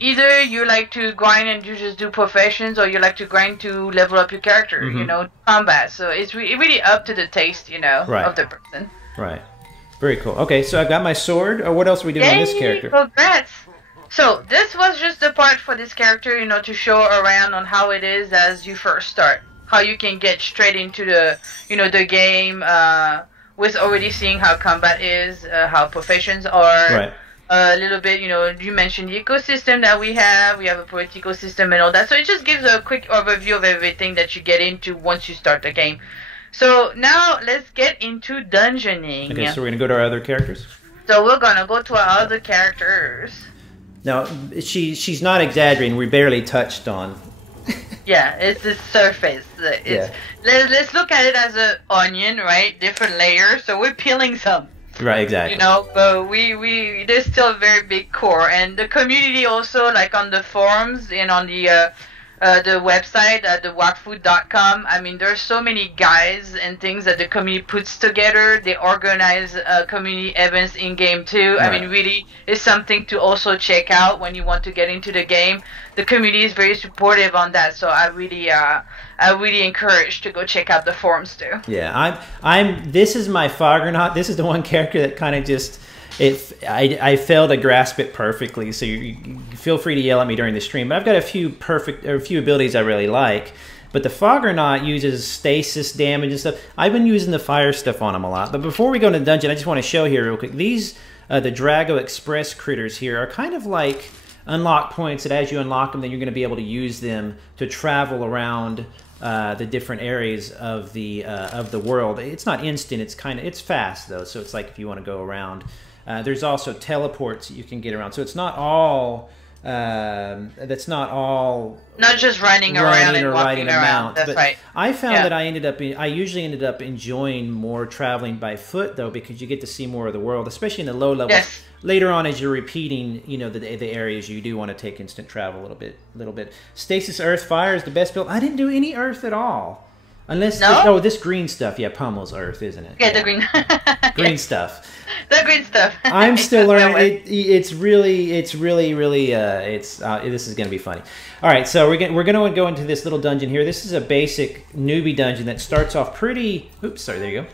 either you like to grind and you just do professions, or you like to grind to level up your character, combat. So it's really up to the taste, of the person. Right. Very cool. Okay, so I've got my sword. Or what else are we doing on this character? Congrats! So this was just the part for this character, to show around on how it is as you first start. How you can get straight into the, the game with already seeing how combat is, how professions are. Right. A little bit, you mentioned the ecosystem that we have. We have a political system and all that. So it just gives a quick overview of everything that you get into once you start the game. So now let's get into dungeoning. Okay, so we're going to go to our other characters? So we're going to go to our other characters. Now, she's not exaggerating. We barely touched on. Yeah, it's the surface. Let's look at it as an onion, right? Different layers. So we're peeling some. Right, exactly. You know, but there's still a very big core, and the community also, like on the forums and on the website at the wakfu.com. I mean, there's so many guides and things that the community puts together. They organize community events in game too. Right. I mean, really, it's something to also check out when you want to get into the game. The community is very supportive on that, so I really encourage to go check out the forums too. Yeah, this is my Foggernaut. This is the one character that kind of just I failed to grasp it perfectly. So you feel free to yell at me during the stream. But I've got a few abilities I really like. But the Foggernaut uses stasis damage and stuff. I've been using the fire stuff on him a lot. But before we go into the dungeon, I just want to show here real quick. These the Drago Express critters here are kind of like unlock points that as you unlock them, then you're going to be able to use them to travel around the different areas of the world. It's not instant. It's fast though. So it's like if you want to go around. There's also teleports you can get around. So it's not all. That's not all. Not just running around and or walking riding a around. mount. That's but right. I found that I usually ended up enjoying more traveling by foot though, because you get to see more of the world, especially in the low levels. Yes. Later on, as you're repeating, you know, the areas you do want to take instant travel a little bit. Stasis Earth Fire is the best build. I didn't do any Earth at all. Unless this green stuff, yeah, Pummel's Earth, isn't it? Yeah, the green. Green stuff. The green stuff. I'm still learning. This is going to be funny. All right, so we're going to go into this little dungeon here. This is a basic newbie dungeon that starts off pretty. Oops, sorry. There you go.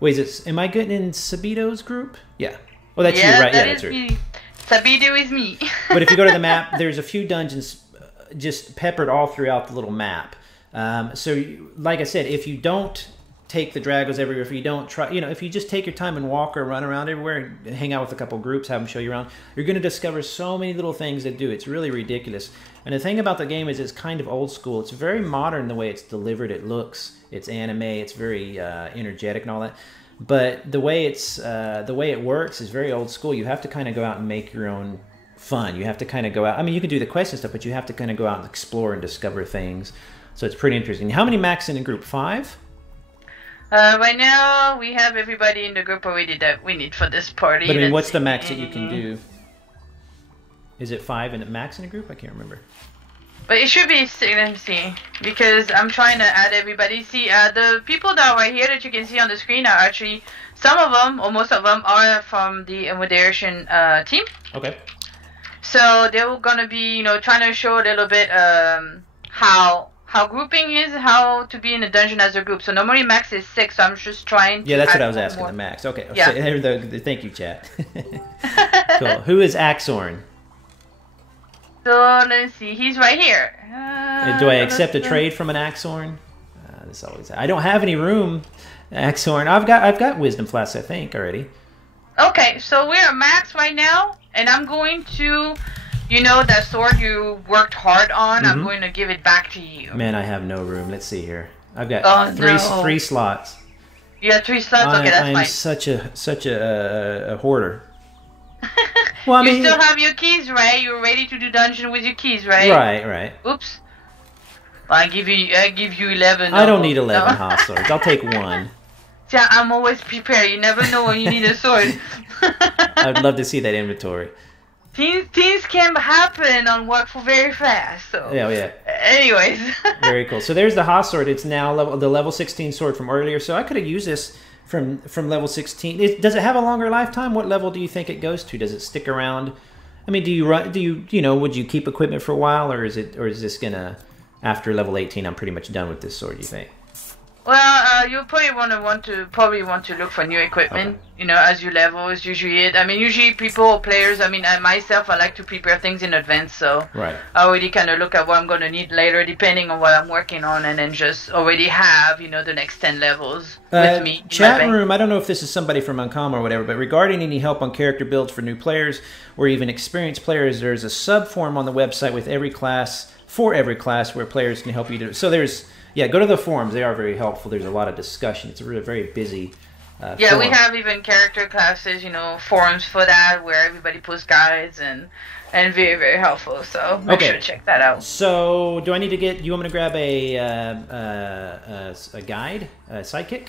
Wait, am I getting in Sabito's group? Yeah. Oh, that's you, right? Yeah, that's me. Sabito is me. But if you go to the map, there's a few dungeons just peppered all throughout the little map. So, like I said, if you don't take the Dragos everywhere, if you don't try, if you just take your time and walk or run around everywhere and hang out with a couple groups, have them show you around, you're going to discover so many little things that do. It's really ridiculous. And the thing about the game is it's kind of old school. It's very modern the way it's delivered. It looks, it's anime, it's very energetic and all that. But the way it works is very old school. You have to kind of go out and make your own fun. You have to kind of go out. I mean, you can do the quest and stuff, but you have to kind of go out and explore and discover things. So it's pretty interesting. How many max in a group? 5? Right now, we have everybody in the group already that we need for this party. But I mean, what's the max that you can do? Is it 5 and max in a group? I can't remember. But it should be 6, let me see. Because I'm trying to add everybody. See, the people that are right here that you can see on the screen are actually, some of them, or most of them, are from the Moderation team. Okay. So they're going to be, trying to show a little bit how grouping is, how to be in a dungeon as a group. So normally max is 6, so I'm just trying to Yeah, that's what I was asking, more. the max. Okay. Yeah. So, thank you, chat. Cool. Who is Axorn? So let's see, he's right here. Do I accept a trade from an Axorn? I don't have any room, Axorn. I've got Wisdom Flasks, I think, already. Okay, so we're at max right now, and I'm going to, that sword you worked hard on, I'm going to give it back to you. Man, I have no room. Let's see here. I've got three slots. You got 3 slots? Okay, that's fine. I'm such a hoarder. Well, I mean, you still have your keys, right? You're ready to do dungeon with your keys, right? Right. Oops. Well, I give you 11. I don't need 11 hot swords. I'll take 1. Yeah, I'm always prepared. You never know when you need a sword. I'd love to see that inventory. Things can happen on Wakfu very fast. So. Yeah. Anyways. Very cool. So there's the hot sword. It's now the level 16 sword from earlier. So I could have used this from level 16. Does it have a longer lifetime? What level do you think it goes to? Does it stick around? I mean, would you keep equipment for a while, or is this gonna, after level 18, I'm pretty much done with this sword, you think? Well, you'll probably want to look for new equipment. Okay. As you level is usually it. I mean, usually players. I mean, myself, I like to prepare things in advance, so right. I already kind of look at what I'm going to need later, depending on what I'm working on, and then just already have the next 10 levels with me. Chat room. I don't know if this is somebody from Uncom or whatever, but regarding any help on character builds for new players or even experienced players, there's a sub forum on the website with every class where players can help you do. So there's. Yeah, go to the forums. They are very helpful. There's a lot of discussion. It's a really very busy forum. We have even character classes, forums for that, where everybody posts guides and very, very helpful. So make sure to check that out. So do I need to you want me to grab a guide, a sidekick?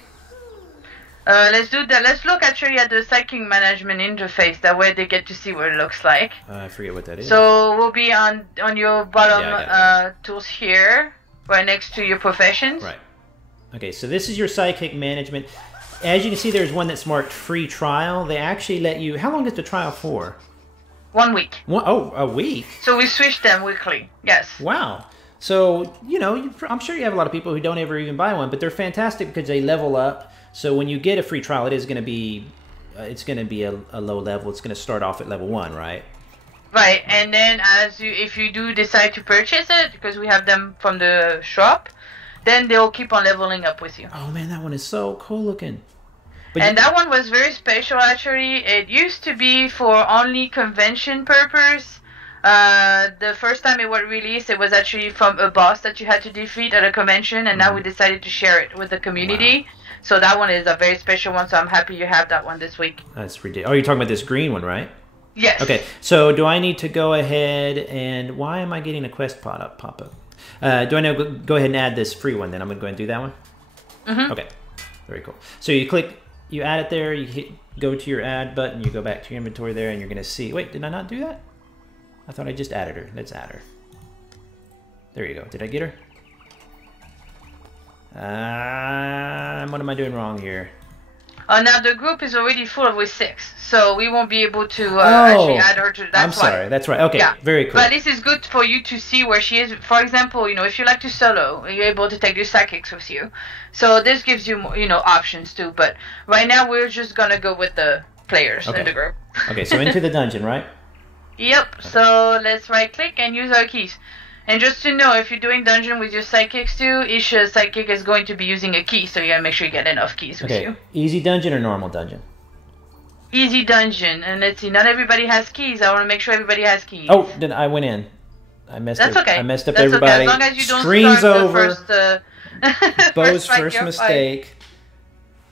Let's do that. Let's look actually at the psychic management interface. That way they get to see what it looks like. I forget what that is. So we'll be on your bottom tools here, right next to your professions. Right. Okay, so this is your psychic management. As you can see, there's one that's marked free trial. They actually let you... How long is the trial for? 1 week. A week? So we switch them weekly. Yes. Wow. So, you know, I'm sure you have a lot of people who don't ever even buy one, but they're fantastic because they level up. So when you get a free trial, it is going to be... it's going to be a low level. It's going to start off at level 1, right? Right, and then if you do decide to purchase it, because we have them from the shop, then they'll keep on leveling up with you. Oh man, that one is so cool looking. And that one was very special actually. It used to be for only convention purpose. The first time it was released, it was actually from a boss that you had to defeat at a convention, and now we decided to share it with the community. Wow. So that one is a very special one, so I'm happy you have that one this week. That's ridiculous. Oh, you're talking about this green one, right? Yes. Okay, so do I need to go ahead and... Why am I getting a quest pop-up? Do I know go ahead and add this free one then? I'm going to go ahead and do that one? Mm-hmm. Okay, very cool. So you click, you add it there, you go to your add button, you go back to your inventory there, and you're going to see... Wait, did I not do that? I thought I just added her. Let's add her. There you go. Did I get her? What am I doing wrong here? Now the group is already full with 6, so we won't be able to actually add her to. I'm sorry. That's right. Okay, yeah. Very cool. But this is good for you to see where she is. For example, you know, if you like to solo, you're able to take your psychics with you. So this gives you, you know, options too. But right now we're just gonna go with the players in the group. Okay, so into the dungeon, right? Yep. Okay. So let's right click and use our keys. And just to know, if you're doing dungeon with your psychics too, each psychic is going to be using a key, so you gotta make sure you get enough keys with you. Easy dungeon or normal dungeon? Easy dungeon. And let's see, not everybody has keys. I want to make sure everybody has keys. Oh, then I went in. I messed up. That's okay. I messed up That's everybody. Okay. As long as you don't Screen's start over. The first, Bo's first mistake.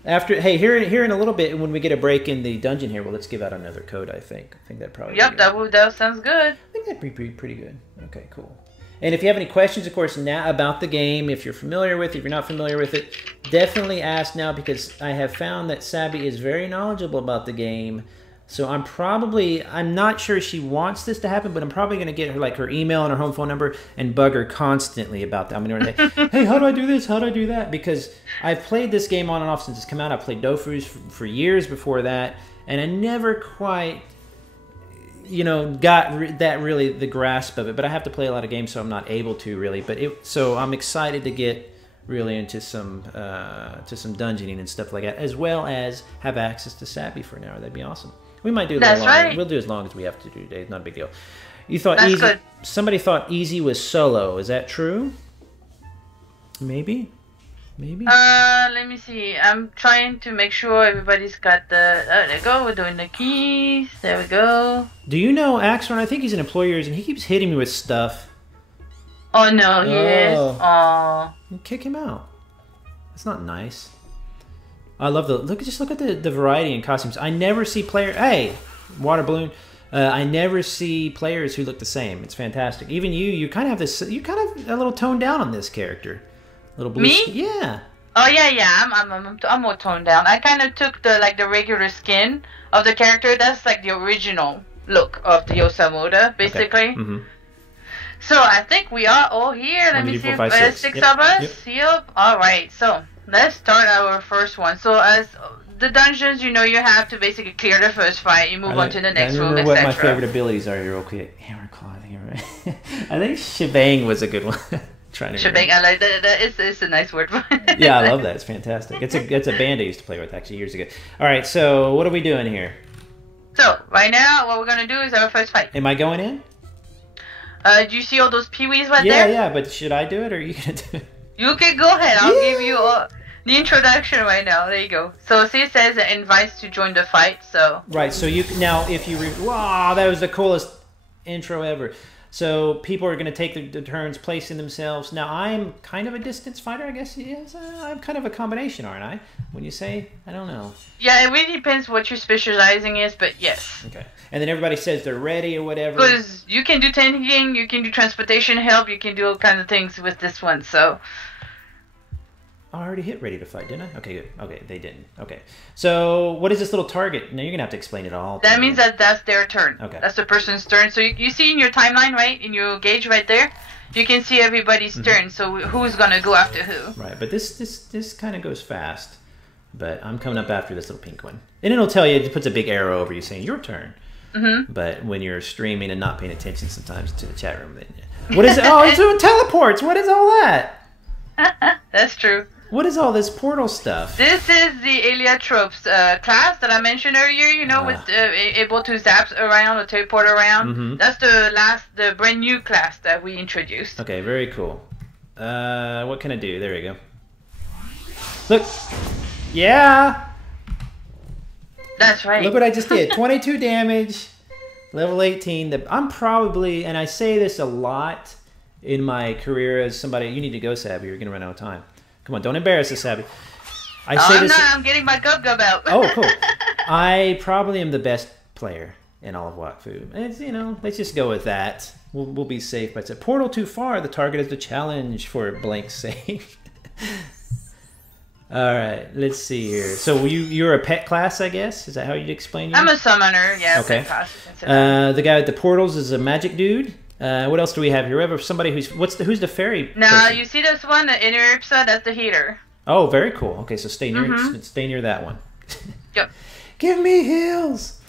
After, hey, here in a little bit, when we get a break in the dungeon here, well, let's give out another code, I think. I think that probably... Yep, that sounds good. I think that'd be pretty good. Okay, cool. And if you have any questions, of course, now about the game, if you're familiar with it, if you're not familiar with it, definitely ask now, because I have found that Sabi is very knowledgeable about the game. So I'm not sure she wants this to happen, but I'm probably going to get her her email and her home phone number and bug her constantly about that. I'm going to say, hey, how do I do this? How do I do that? Because I've played this game on and off since it's come out. I've played Dofus for years before that, and I never quite... got really the grasp of it, but I have to play a lot of games, so I'm not able to really. So I'm excited to get really into some dungeoning and stuff like that, as well as have access to Sabi for an hour. That'd be awesome. We might do that. Right. We'll do as long as we have to do today. It's not a big deal. You thought easy? Good. Somebody thought easy was solo. Is that true? Maybe. Let me see. I'm trying to make sure everybody's got the... Oh, there we go. We're doing the keys. There we go. Do you know Axron? I think he's an employee, and he keeps hitting me with stuff. Oh, no, he is. Oh. Kick him out. That's not nice. I love just look at the variety in costumes. I never see Hey, water balloon. I never see players who look the same. It's fantastic. Even you kind of have this... You kind of a little toned down on this character. Little blue. Me? Yeah. Oh yeah. I'm more toned down. I kind of took the regular skin of the character. That's like the original look of the Yosamoda, basically. Okay. Mm-hmm. So I think we are all here. Let me see. 6 of us. Yep. All right. So let's start our first one. So as the dungeons, you have to basically clear the first fight. You move on to the next room, etc. What my favorite abilities are here. Okay, hammer claw. I think shebang was a good one. Shebang, I like that. It's a nice word. Yeah, I love that. It's fantastic. It's a band I used to play with actually years ago. All right, so what are we doing here? So right now, what we're gonna do is our first fight. Am I going in? Do you see all those peewees right there? Yeah. But should I do it or are you gonna do it? You can go ahead. I'll give you the introduction right now. There you go. So see, it says it invites to join the fight. So right. So wow, that was the coolest intro ever. So people are going to take the turns placing themselves. Now, I'm kind of a distance fighter, I guess. Yes, I'm kind of a combination, aren't I? When you say, I don't know. Yeah, it really depends what your specializing is, but yes. Okay. And then everybody says they're ready or whatever. Because you can do tanking, you can do transportation help, you can do all kinds of things with this one, so... Oh, I already hit ready to fight, didn't I? Okay, good. Okay, they didn't. Okay. So what is this little target? Now you're gonna have to explain it all. That means that that's their turn. Okay. That's the person's turn. So you see in your timeline, right? In your gauge right there, you can see everybody's turn. So who's gonna go after who? Right, but this kind of goes fast. But I'm coming up after this little pink one, and it'll tell you. It puts a big arrow over you saying your turn. But when you're streaming and not paying attention sometimes to the chat room, then what is it? Oh, it's doing teleports. What is all that? That's true. What is all this portal stuff? This is the Eliotropes class that I mentioned earlier, you know, with able to zap around or teleport around. That's the brand new class that we introduced. Okay, very cool. What can I do? There we go. Look. Yeah. That's right. Look what I just did. 22 damage, level 18. I'm probably, and I say this a lot in my career as somebody, you need to go, Sabi. You're going to run out of time. Come on, don't embarrass us, Sabi. I'm getting my gub out. Oh, cool. I probably am the best player in all of Wakfu. It's, you know, let's just go with that. We'll be safe. But it's a portal too far. The target is the challenge for blank's sake. All right, let's see here. So you're a pet class, I guess? Is that how you'd explain you? I'm a summoner, yeah. Okay. Pet class, the guy with the portals is a magic dude. What else do we have here? We have somebody who's who's the fairy? Now you see this one, the Interipsa, that's the heater. Oh, very cool. Okay, so stay near that one. Yep. Give me heals.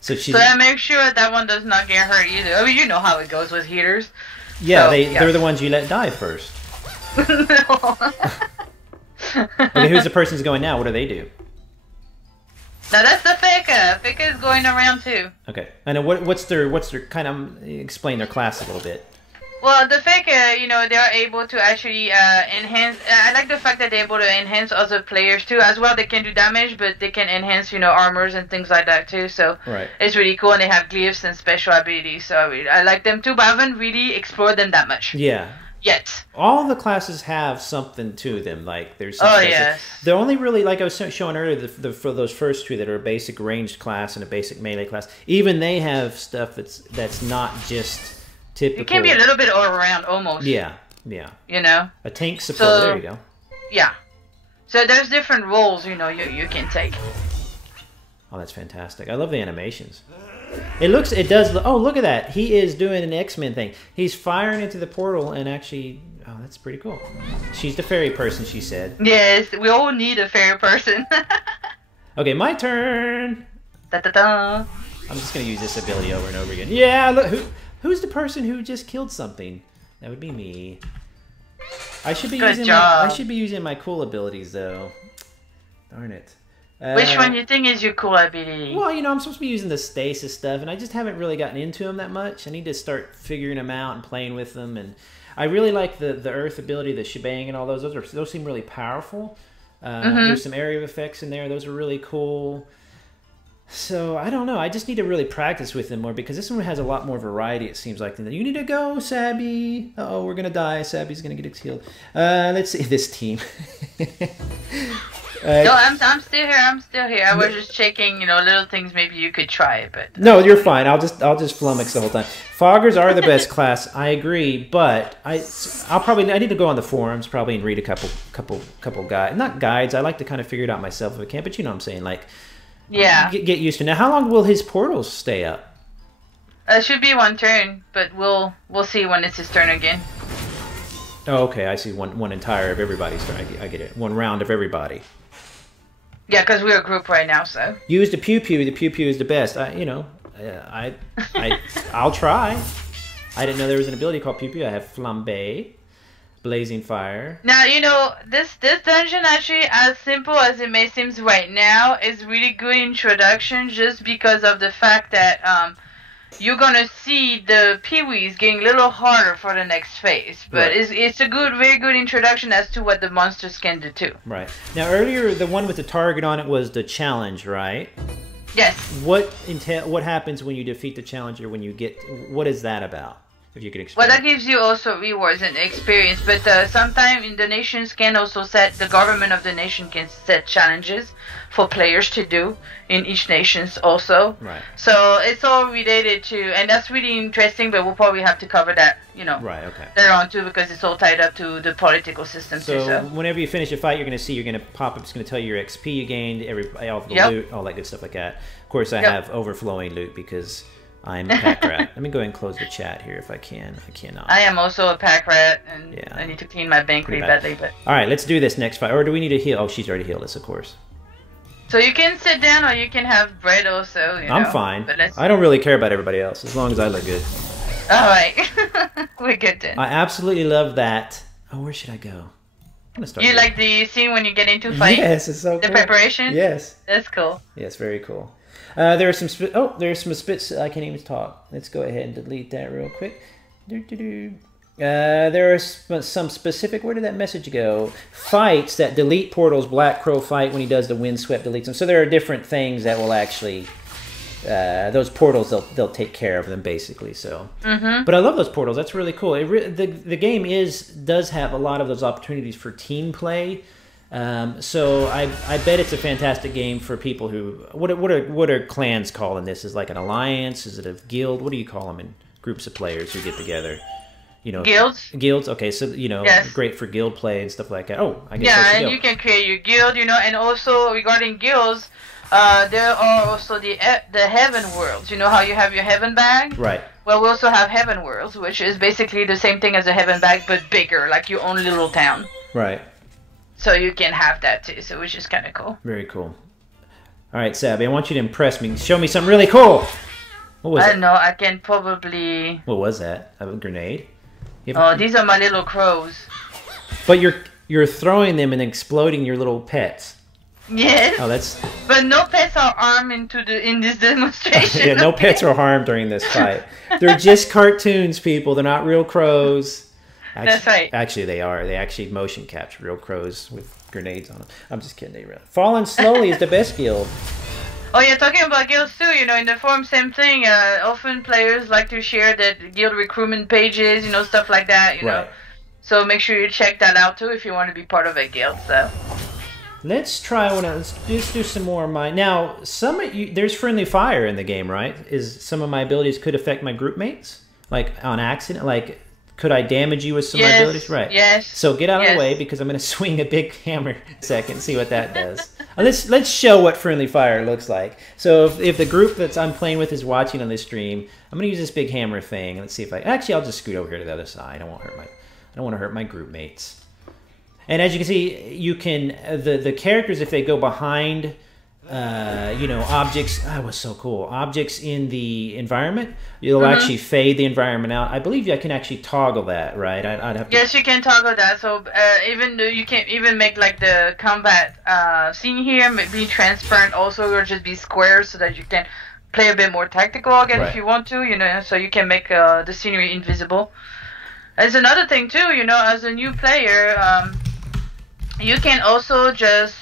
So make sure that one does not get hurt either. I mean, you know how it goes with heaters. Yeah, they're the ones you let die first. Okay, who's the person who's going now? What do they do? Now that's the Feka. Feka is going around too. Okay, and what's their kind of explain their class a little bit. Well, the Feka, you know, they are able to actually enhance. I like the fact that they're able to enhance other players too. As well, they can do damage, but they can enhance, you know, armors and things like that too. So it's really cool, and they have glyphs and special abilities. So I like them too, but I haven't really explored them that much. Yeah. Yet. All the classes have something to them. Like there's some yes. They're only really, like I was showing earlier, for those first two that are a basic ranged class and a basic melee class, even they have stuff that's not just typical. It can be a little bit all around almost. Yeah. You know? A tank support, there you go. Yeah. So there's different roles, you know, you can take. Oh, that's fantastic. I love the animations. It does, oh, look at that. He is doing an X-Men thing. He's firing into the portal and actually, oh, that's pretty cool. She's the fairy person, she said. Yes, we all need a fairy person. Okay, my turn. Da-da-da. I'm just going to use this ability over and over again. Yeah, look, who's the person who just killed something? That would be me. I should be using my cool abilities, though. Darn it. Which one you think is your cool ability? Well, you know, I'm supposed to be using the stasis stuff, and I just haven't really gotten into them that much. I need to start figuring them out and playing with them. And I really like the Earth ability, the shebang, and all those. Those seem really powerful. There's some area effects in there. Those are really cool. So I don't know. I just need to really practice with them more because this one has a lot more variety. It seems like you need to go, Sabi. Uh-oh, we're gonna die. Sabi's gonna get killed. Let's see this team. No, I'm still here. I'm still here. I was just checking, you know, little things maybe you could try, but no, you're fine. I'll just flummox the whole time. Foggers are the best class. I agree, but I need to go on the forums probably and read a couple guides. Not guides. I like to kind of figure it out myself if I can. But you know what I'm saying, like, yeah, get used to it. Now, how long will his portals stay up? It should be one turn, but we'll see when it's his turn again. Oh, okay. I see one entire of everybody's turn. I get it. One round of everybody. Yeah, because we're a group right now, so. Use the pew-pew. The pew-pew is the best. I'll try. I didn't know there was an ability called pew-pew. I have flambe, blazing fire. Now, you know, this dungeon actually, as simple as it may seem right now, is really good introduction just because of the fact that you're gonna see the peewees getting a little harder for the next phase, but it's a very good introduction as to what the monsters can do too. Right. Now earlier, the one with the target on it was the challenge, right? Yes. What happens when you defeat the challenger? What is that about? If you could explain. Well, that gives you also rewards and experience, but sometimes the nations can also the government of the nation can set challenges for players to do in each nations also. Right. So it's all related to, and that's really interesting, but we'll probably have to cover that, Right, okay. later on too, because it's all tied up to the political system too. So whenever you finish a fight, you're going to pop up, it's going to tell you your XP you gained, all the loot, all that good stuff like that. Of course, I have overflowing loot because I'm a pack rat. Let me go ahead and close the chat here if I can. I cannot. I am also a pack rat, and I need to clean my bank really badly. But all right, let's do this next fight. Or do we need to heal? Oh, she's already healed us, of course. So you can sit down, or you can have bread also. I'm fine. I don't really care about everybody else as long as I look good. All right, we're good then. I absolutely love that. Oh, where should I go? I'm gonna start. You like the scene when you get into fight? Yes, it's so cool. The preparation. Yes, that's cool. Yes, very cool. There are some. There's some spits. I can't even talk. Let's go ahead and delete that real quick. There are some specific. Where did that message go? Fights that delete portals. Black Crow fight when he does the windswept deletes them. So there are different things that will actually. Those portals, they'll take care of them basically. So, but I love those portals. That's really cool. The game does have a lot of those opportunities for team play. So I bet it's a fantastic game for people who what are clans calling this? Is like an alliance? Is it a guild? What do you call them in groups of players who get together? Guilds. Guilds. Okay, so great for guild play and stuff like that. Oh, I guess yeah, and you can create your guild. And also regarding guilds, there are also the heaven worlds. You know how you have your heaven bag? Right. Well, we also have heaven worlds, which is basically the same thing as a heaven bag but bigger, like your own little town. Right. So you can have that too, which is kind of cool. Very cool. All right, Sabi, I want you to impress me. Show me something really cool. What was it? I don't know. I can probably... What was that? A grenade? These are my little crows. But you're throwing them and exploding your little pets. Yes. Oh, that's... But no pets are armed in this demonstration. Yeah, no pets are harmed during this fight. They're just cartoons, people. They're not real crows. That's right. Actually, they are. They actually motion capture real crows with grenades on them. I'm just kidding. They really. Falling Slowly is the best guild. Oh, yeah, talking about guilds too, in the forum, same thing. Often players like to share that guild recruitment pages, stuff like that, Right. So make sure you check that out too if you want to be part of a guild, so. Let's try one. Let's just do some more of mine. Now, there's friendly fire in the game, right? Some of my abilities could affect my group mates, like on accident, like... Could I damage you with some of my abilities? Right. Yes. So get out of the way because I'm going to swing a big hammer in a second, see what that does. Let's show what friendly fire looks like. So if the group that I'm playing with is watching on this stream, I'm going to use this big hammer thing. Let's see if I'll just scoot over here to the other side. I don't want to hurt my group mates. And as you can see, you can the characters, if they go behind objects. That was so cool. Objects in the environment, you'll actually fade the environment out. I believe I can actually toggle that, right? I'd have to... Yes, you can toggle that. So even though you can even make like the combat scene here be transparent also, or just be square so that you can play a bit more tactical again if you want to, so you can make the scenery invisible. There's another thing too, as a new player, you can also just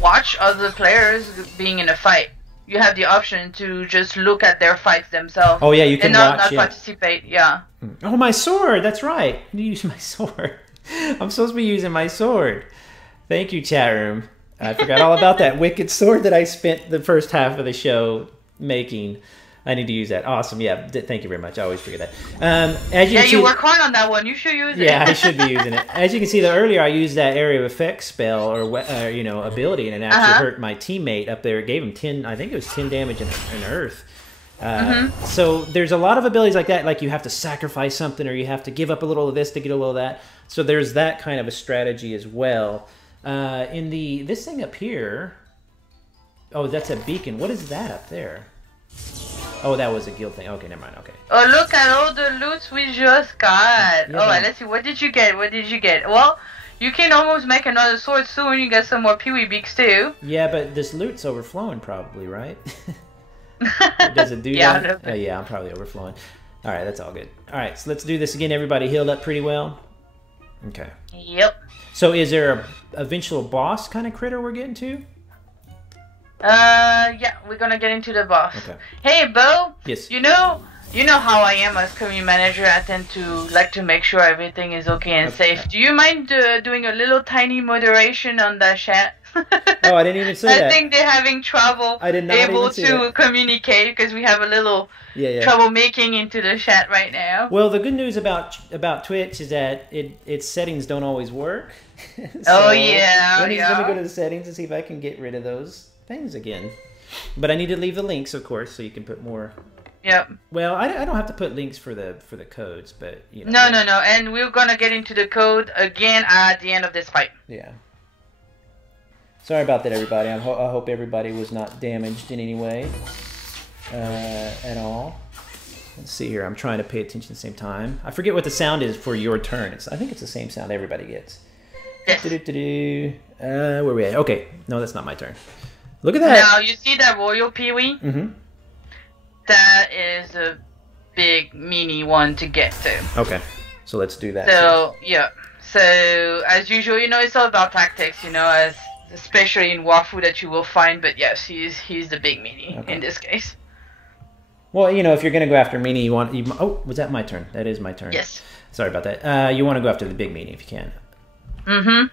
watch other players being in a fight. You have the option to just look at their fights themselves. Oh yeah, you can not watch. Not participate. Yeah. Oh, my sword. That's right. You use my sword. I'm supposed to be using my sword. Thank you, chat room. I forgot all about that wicked sword that I spent the first half of the show making. I need to use that. Awesome. Yeah. Thank you very much. I always forget that. You work hard on that one. You should use it. Yeah, I should be using it. As you can see, earlier I used that area of effect spell or ability, and it actually hurt my teammate up there. It gave him 10. I think it was 10 damage in Earth. So there's a lot of abilities like that. Like you have to sacrifice something, or you have to give up a little of this to get a little of that. So there's that kind of a strategy as well. This thing up here. Oh, that's a beacon. What is that up there? Oh, that was a guild thing. Okay, never mind. Okay. Oh, look at all the loots we just got. Yeah, let's see. What did you get? Well, you can almost make another sword soon. You get some more peewee beaks too. Yeah, but this loot's overflowing probably, right? Does it do that? Oh, yeah, I'm probably overflowing. All right, that's all good. All right, so let's do this again. Everybody healed up pretty well? Okay. Yep. So is there a eventual boss kind of critter we're getting to? Yeah, we're gonna get into the boss. Okay. Hey, Bo. Yes. you know how I am as community manager. I tend to like to make sure everything is okay and safe. Do you mind doing a little tiny moderation on the chat? Oh, I didn't even say that. I think they're having trouble able to communicate because we have a little trouble making into the chat right now. Well, the good news about Twitch is that its settings don't always work. So let me go to the settings and see if I can get rid of those things again. But I need to leave the links, of course, so you can put more. Yep. Well, I don't have to put links for the codes, but you know. No. And we're gonna get into the code again at the end of this fight. Yeah. Sorry about that, everybody. I hope everybody was not damaged in any way at all. Let's see here. I'm trying to pay attention at the same time. I forget what the sound is for your turn. I think it's the same sound everybody gets. Yes. Where are we at? Okay. No, that's not my turn. Look at that. Now, you see that royal peewee? Mm-hmm. That is a big, meaty one to get to. Okay. So let's do that. So, yeah. So, as usual, it's all about tactics, especially in Wakfu that you will find. But yes, he's the big meanie in this case. Well, if you're going to go after meanie, oh, was that my turn? That is my turn. Yes. Sorry about that. You want to go after the big meanie if you can. Mm-hmm.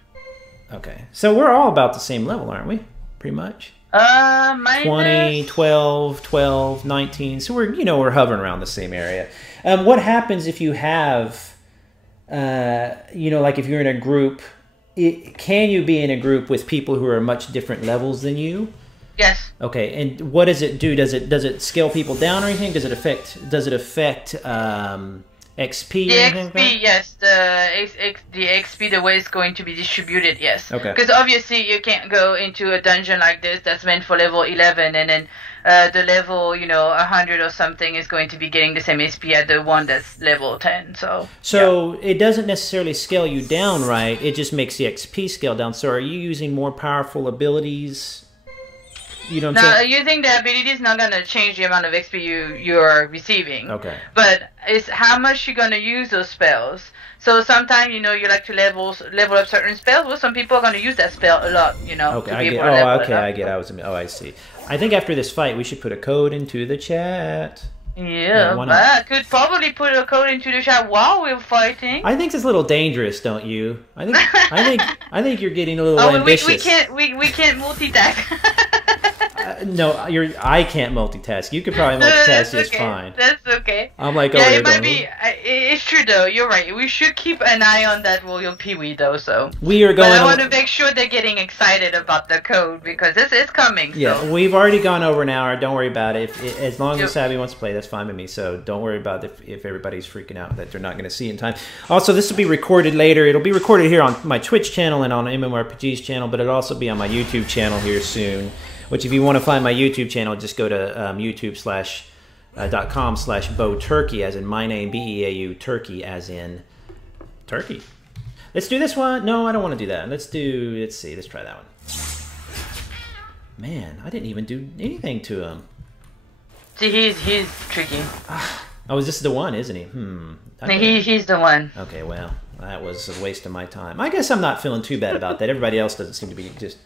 Okay. So we're all about the same level, aren't we? Pretty much. Minus 20, 12, 19. So we're hovering around the same area. What happens if you have, like if you're in a group, can you be in a group with people who are much different levels than you? Yes. Okay. And what does it do? Does it scale people down or anything? Does it affect XP? The XP, yes. The XP, the way it's going to be distributed, yes. Okay. Because obviously you can't go into a dungeon like this that's meant for level 11 and then the level, 100 or something is going to be getting the same XP as the one that's level 10. So it doesn't necessarily scale you down, right? It just makes the XP scale down. So are you using more powerful abilities? You know what I'm saying? Using the ability is not going to change the amount of XP you're receiving. Okay. But it's how much you're going to use those spells. So sometimes, you like to level up certain spells. Well, some people are going to use that spell a lot, Okay, to I be get. able to level it up. I get. I see. I think after this fight, we should put a code into the chat. Yeah, but I could probably put a code into the chat while we're fighting. I think it's a little dangerous, don't you? I think you're getting a little ambitious. We can't multitask. No, I can't multitask. You could probably multitask just fine. That's okay. I'm like, it might be. It's true though. You're right. We should keep an eye on that royal peewee though. So we are going. But I want to make sure they're getting excited about the code because it's coming. Yeah, so. We've already gone over an hour. Don't worry about it. As long as Sabi wants to play, that's fine with me. So don't worry about if everybody's freaking out that they're not going to see in time. Also, this will be recorded later. It'll be recorded here on my Twitch channel and on MMORPG's channel, but it'll also be on my YouTube channel here soon. Which, if you want to find my YouTube channel, just go to youtube.com/BEAU, as in my name, BEAU, Turkey, as in Turkey. Let's do this one. No, I don't want to do that. Let's try that one. Man, I didn't even do anything to him. See, he's tricky. Oh, this is the one, isn't he? He's the one. Okay, well, that was a waste of my time. I guess I'm not feeling too bad about that. Everybody else doesn't seem to be just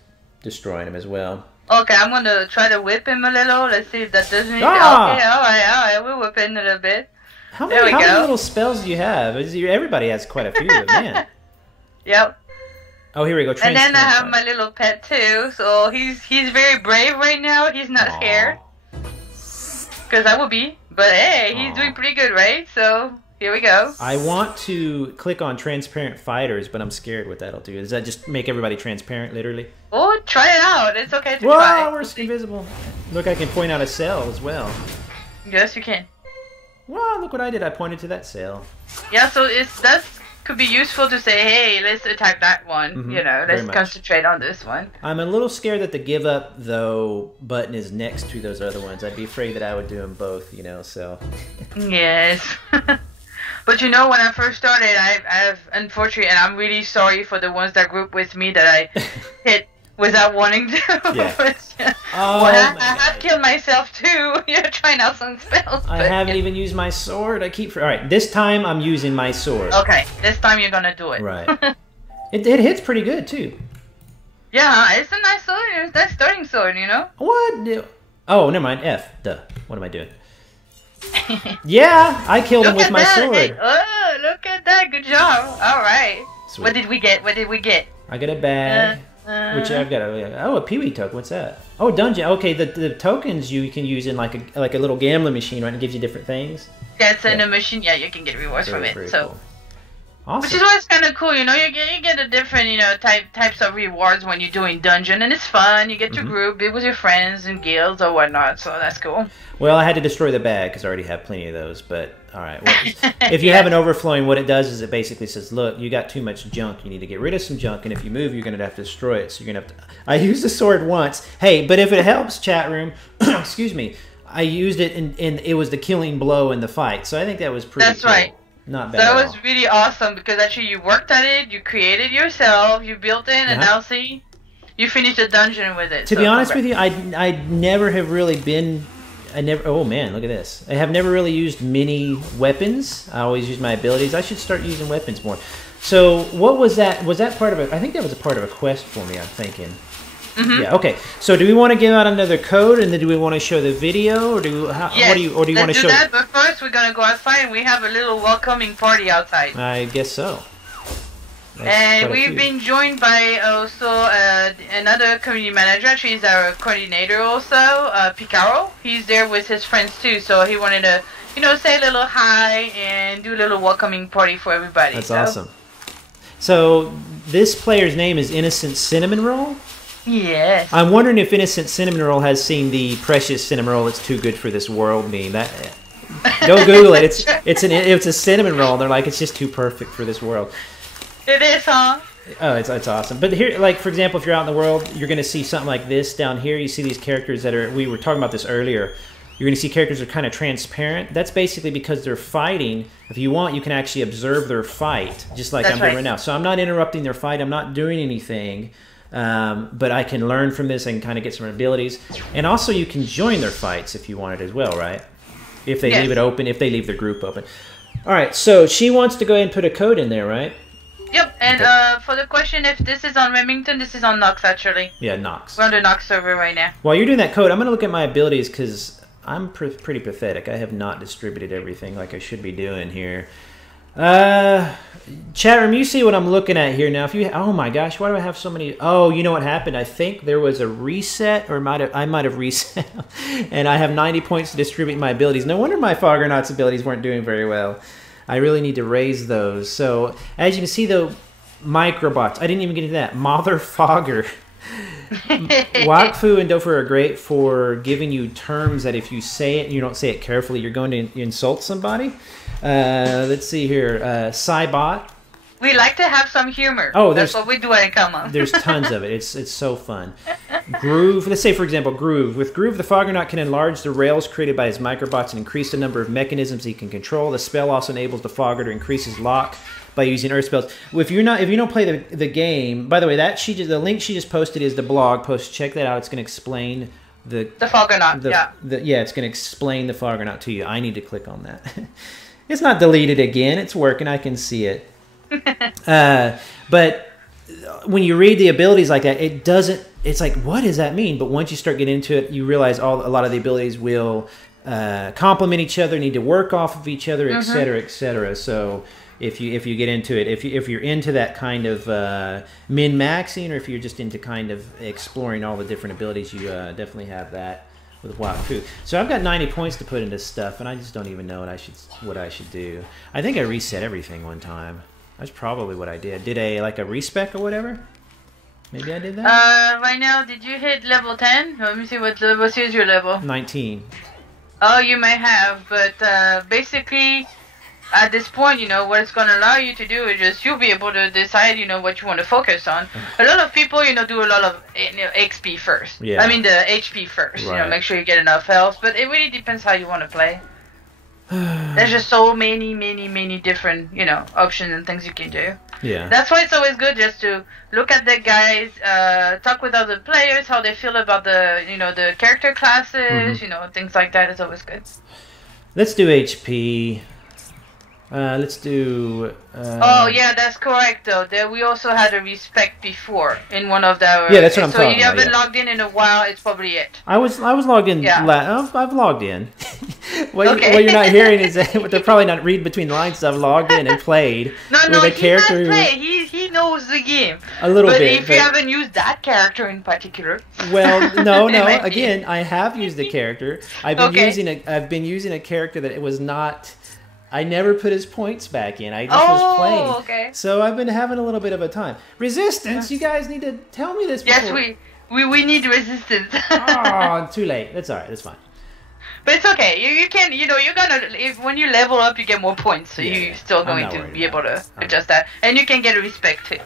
destroying him as well. Okay, I'm going to try to whip him a little. Let's see if that does anything. Ah! Okay, all right. We'll whip him a little bit. How many little spells do you have? Everybody has quite a few, man. Yep. Oh, here we go. And then I have my little pet too. So he's very brave right now. He's not scared. Because I would be. But hey, he's doing pretty good, right? So here we go. I want to click on transparent fighters, but I'm scared what that'll do. Does that just make everybody transparent, literally? Oh, try it out. It's okay to try. Whoa, we're invisible. Look, I can point out a cell as well. Yes, you can. Wow, look what I did. I pointed to that cell. Yeah, so that could be useful to say, hey, let's attack that one. Let's concentrate on this one. I'm a little scared that the give up, though, button is next to those other ones. I'd be afraid that I would do them both, so. Yes. But when I first started, I've unfortunately, and I'm really sorry for the ones that group with me that I hit without wanting to. Yeah. I have killed myself too. Trying out some spells. I haven't even used my sword. All right, this time I'm using my sword. Okay, this time you're gonna do it. Right. It hits pretty good too. Yeah, it's a nice sword. It's that starting sword, What? Oh, never mind. F. Duh. What am I doing? Yeah, I killed him with my sword. Hey, oh, look at that. Good job. All right. Sweet. What did we get? What did we get? I got a bag, which I've got a Pee-wee token. What's that? Oh, dungeon. Okay, the tokens you can use in like a little gambling machine, right? It gives you different things. That's in a machine. Yeah, you can get rewards from it. So. Cool. Awesome. Which is why it's kind of cool, you know. You get a different, types of rewards when you're doing dungeon, and it's fun. You get to group, be with your friends and guilds or whatnot, so that's cool. Well, I had to destroy the bag because I already have plenty of those. But all right, well, if you have an overflowing, what it does is it basically says, "Look, you got too much junk. You need to get rid of some junk, and if you move, you're going to have to destroy it. So you're going to have to." I used the sword once. Hey, but if it helps, chat room, excuse me, I used it, and it was the killing blow in the fight. So I think that was pretty. That's cool. right. Not bad. That was really awesome because actually you worked at it, you created yourself, you built it, and now see, you finished the dungeon with it. To be honest with you, I never have really been. Oh man, look at this. I have never really used many weapons. I always use my abilities. I should start using weapons more. So what was that? Was that part of it? I think that was a part of a quest for me. I'm thinking. Yeah. Okay. So do we want to give out another code, and then do we want to show the video, or do you want to show? That, but first we're gonna go outside, and we have a little welcoming party outside. I guess so. And we've been joined by also another community manager. Actually, he's our coordinator also, Picaro. He's there with his friends too, so he wanted to, say a little hi and do a little welcoming party for everybody. That's awesome. So this player's name is Innocent Cinnamon Roll. Yes. I'm wondering if Innocent Cinnamon Roll has seen the Precious Cinnamon Roll. It's too good for this world meme. Go Google it. It's a cinnamon roll. And they're like, it's just too perfect for this world. It is, huh? Oh, it's awesome. But here, like for example, if you're out in the world, you're going to see something like this down here. You see these characters that are. We were talking about this earlier. You're going to see characters that are kind of transparent. That's basically because they're fighting. If you want, you can actually observe their fight, just like I'm doing right now. So I'm not interrupting their fight. I'm not doing anything. But I can learn from this and kind of get some abilities. And also you can join their fights if you want it as well, right? If they leave it open, if they leave their group open. All right, so she wants to go ahead and put a code in there, right? Yep, and for the question, if this is on Remington, this is on Nox, actually. Yeah, Nox. We're on the Nox server right now. While you're doing that code, I'm going to look at my abilities because I'm pretty pathetic. I have not distributed everything like I should be doing here. Chat room, you see what I'm looking at here now. If you, oh my gosh, why do I have so many? Oh, you know what happened? I think there was a reset, or I might have reset, and I have 90 points to distribute my abilities. No wonder my Foggernauts abilities weren't doing very well. I really need to raise those. So as you can see, the microbots. I didn't even get into that. Mother Fogger. Wakfu and Dofer are great for giving you terms that if you say it and you don't say it carefully, you're going to insult somebody. Let's see here. Cybot. We like to have some humor. Oh, that's what we do at Common. There's tons of it. It's so fun. Groove. Let's say, for example, Groove. With Groove, the Foggernaut can enlarge the rails created by his microbots and increase the number of mechanisms he can control. The spell also enables the Fogger to increase his lock by using earth spells. If you don't play the game, by the way, the link she just posted is the blog post. Check that out. It's going to explain the Foggernaut. It's going to explain the Foggernaut to you. I need to click on that. It's not deleted again. It's working. I can see it. But when you read the abilities like that, it doesn't. It's like, what does that mean? But once you start getting into it, you realize a lot of the abilities will complement each other, need to work off of each other, etc., etc. So if you get into it, if you're into that kind of min-maxing, or if you're just into kind of exploring all the different abilities, you definitely have that with Wakfu. So I've got 90 points to put into stuff, and I just don't even know what I should do. I think I reset everything one time. That's probably what I did. Did a respec or whatever? Maybe I did that? Right now, did you hit level 10? Let me see what is your level. 19. Oh, you may have, but basically, at this point, what it's going to allow you to do is just you'll be able to decide, what you want to focus on. A lot of people, do a lot of XP first. Yeah. I mean, the HP first. Right. Make sure you get enough health, but it really depends how you want to play. There's just so many different, options and things you can do. Yeah. That's why it's always good just to look at the guys, talk with other players, how they feel about the, the character classes, things like that is always good. Let's do HP. Let's do. Oh yeah, that's correct though. There we also had a respect before in one of the. Yeah, that's what I'm talking about. So you haven't logged in a while. It's probably it. I was logged in. Yeah. I've logged in. What you're not hearing is that they're probably not reading between the lines. I've logged in and played with a character. He's not playing. He knows the game. A little bit. But if you haven't used that character in particular. Well, no. Again, I have used the character. I've been using a character that it was not. I never put his points back in. I just was playing. Okay. So I've been having a little bit of a time. Resistance, you guys need to tell me this before. Yes, we need resistance. Oh, too late. That's alright, that's fine. But it's okay. You can, you're gonna, when you level up, you get more points. So you're still going to be able to adjust that. And you can get a respect too.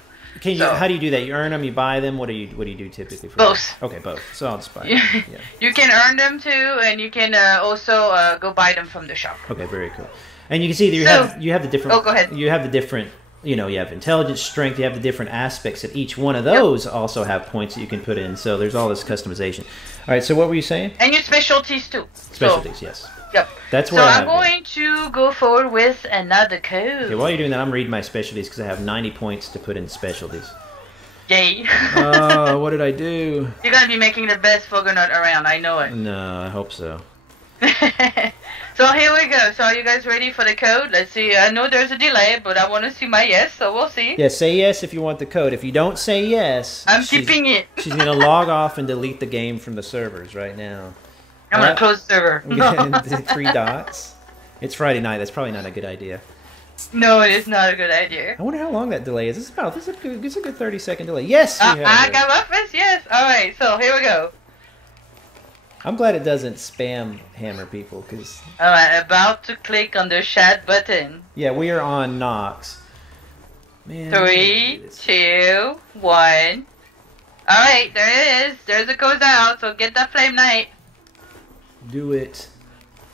How do you do that? You earn them, you buy them? What do you do typically for both? Okay, both. So I'll just buy them. Yeah. You can earn them too, and you can also go buy them from the shop. Okay, very cool. And you can see that you have the different. Oh, go ahead. You have the different. You have intelligence, strength. You have the different aspects that each one of those also have points that you can put in. So there's all this customization. All right. So what were you saying? And your specialties too. Specialties, yes. Yep. That's where I'm going to go forward with another code. Okay. While you're doing that, I'm reading my specialties because I have 90 points to put in specialties. Yay. Oh, what did I do? You're gonna be making the best Fogonut around. I know it. No, I hope so. So here we go. So are you guys ready for the code? Let's see. I know there's a delay, but I want to see my yes, so we'll see. Yeah, say yes if you want the code. If you don't say yes, I'm keeping it. She's going to log off and delete the game from the servers right now. I'm going to close the server. 3 dots. It's Friday night. That's probably not a good idea. No, it is not a good idea. I wonder how long that delay is. This is a good 30-second delay. Yes! I got my first yes. All right, so here we go. I'm glad it doesn't spam hammer people, because... Alright, about to click on the chat button. Yeah, we are on Nox. Man, 3, 2, 1. Alright, there it is. There's the code out, so get that Flame Knight. Do it.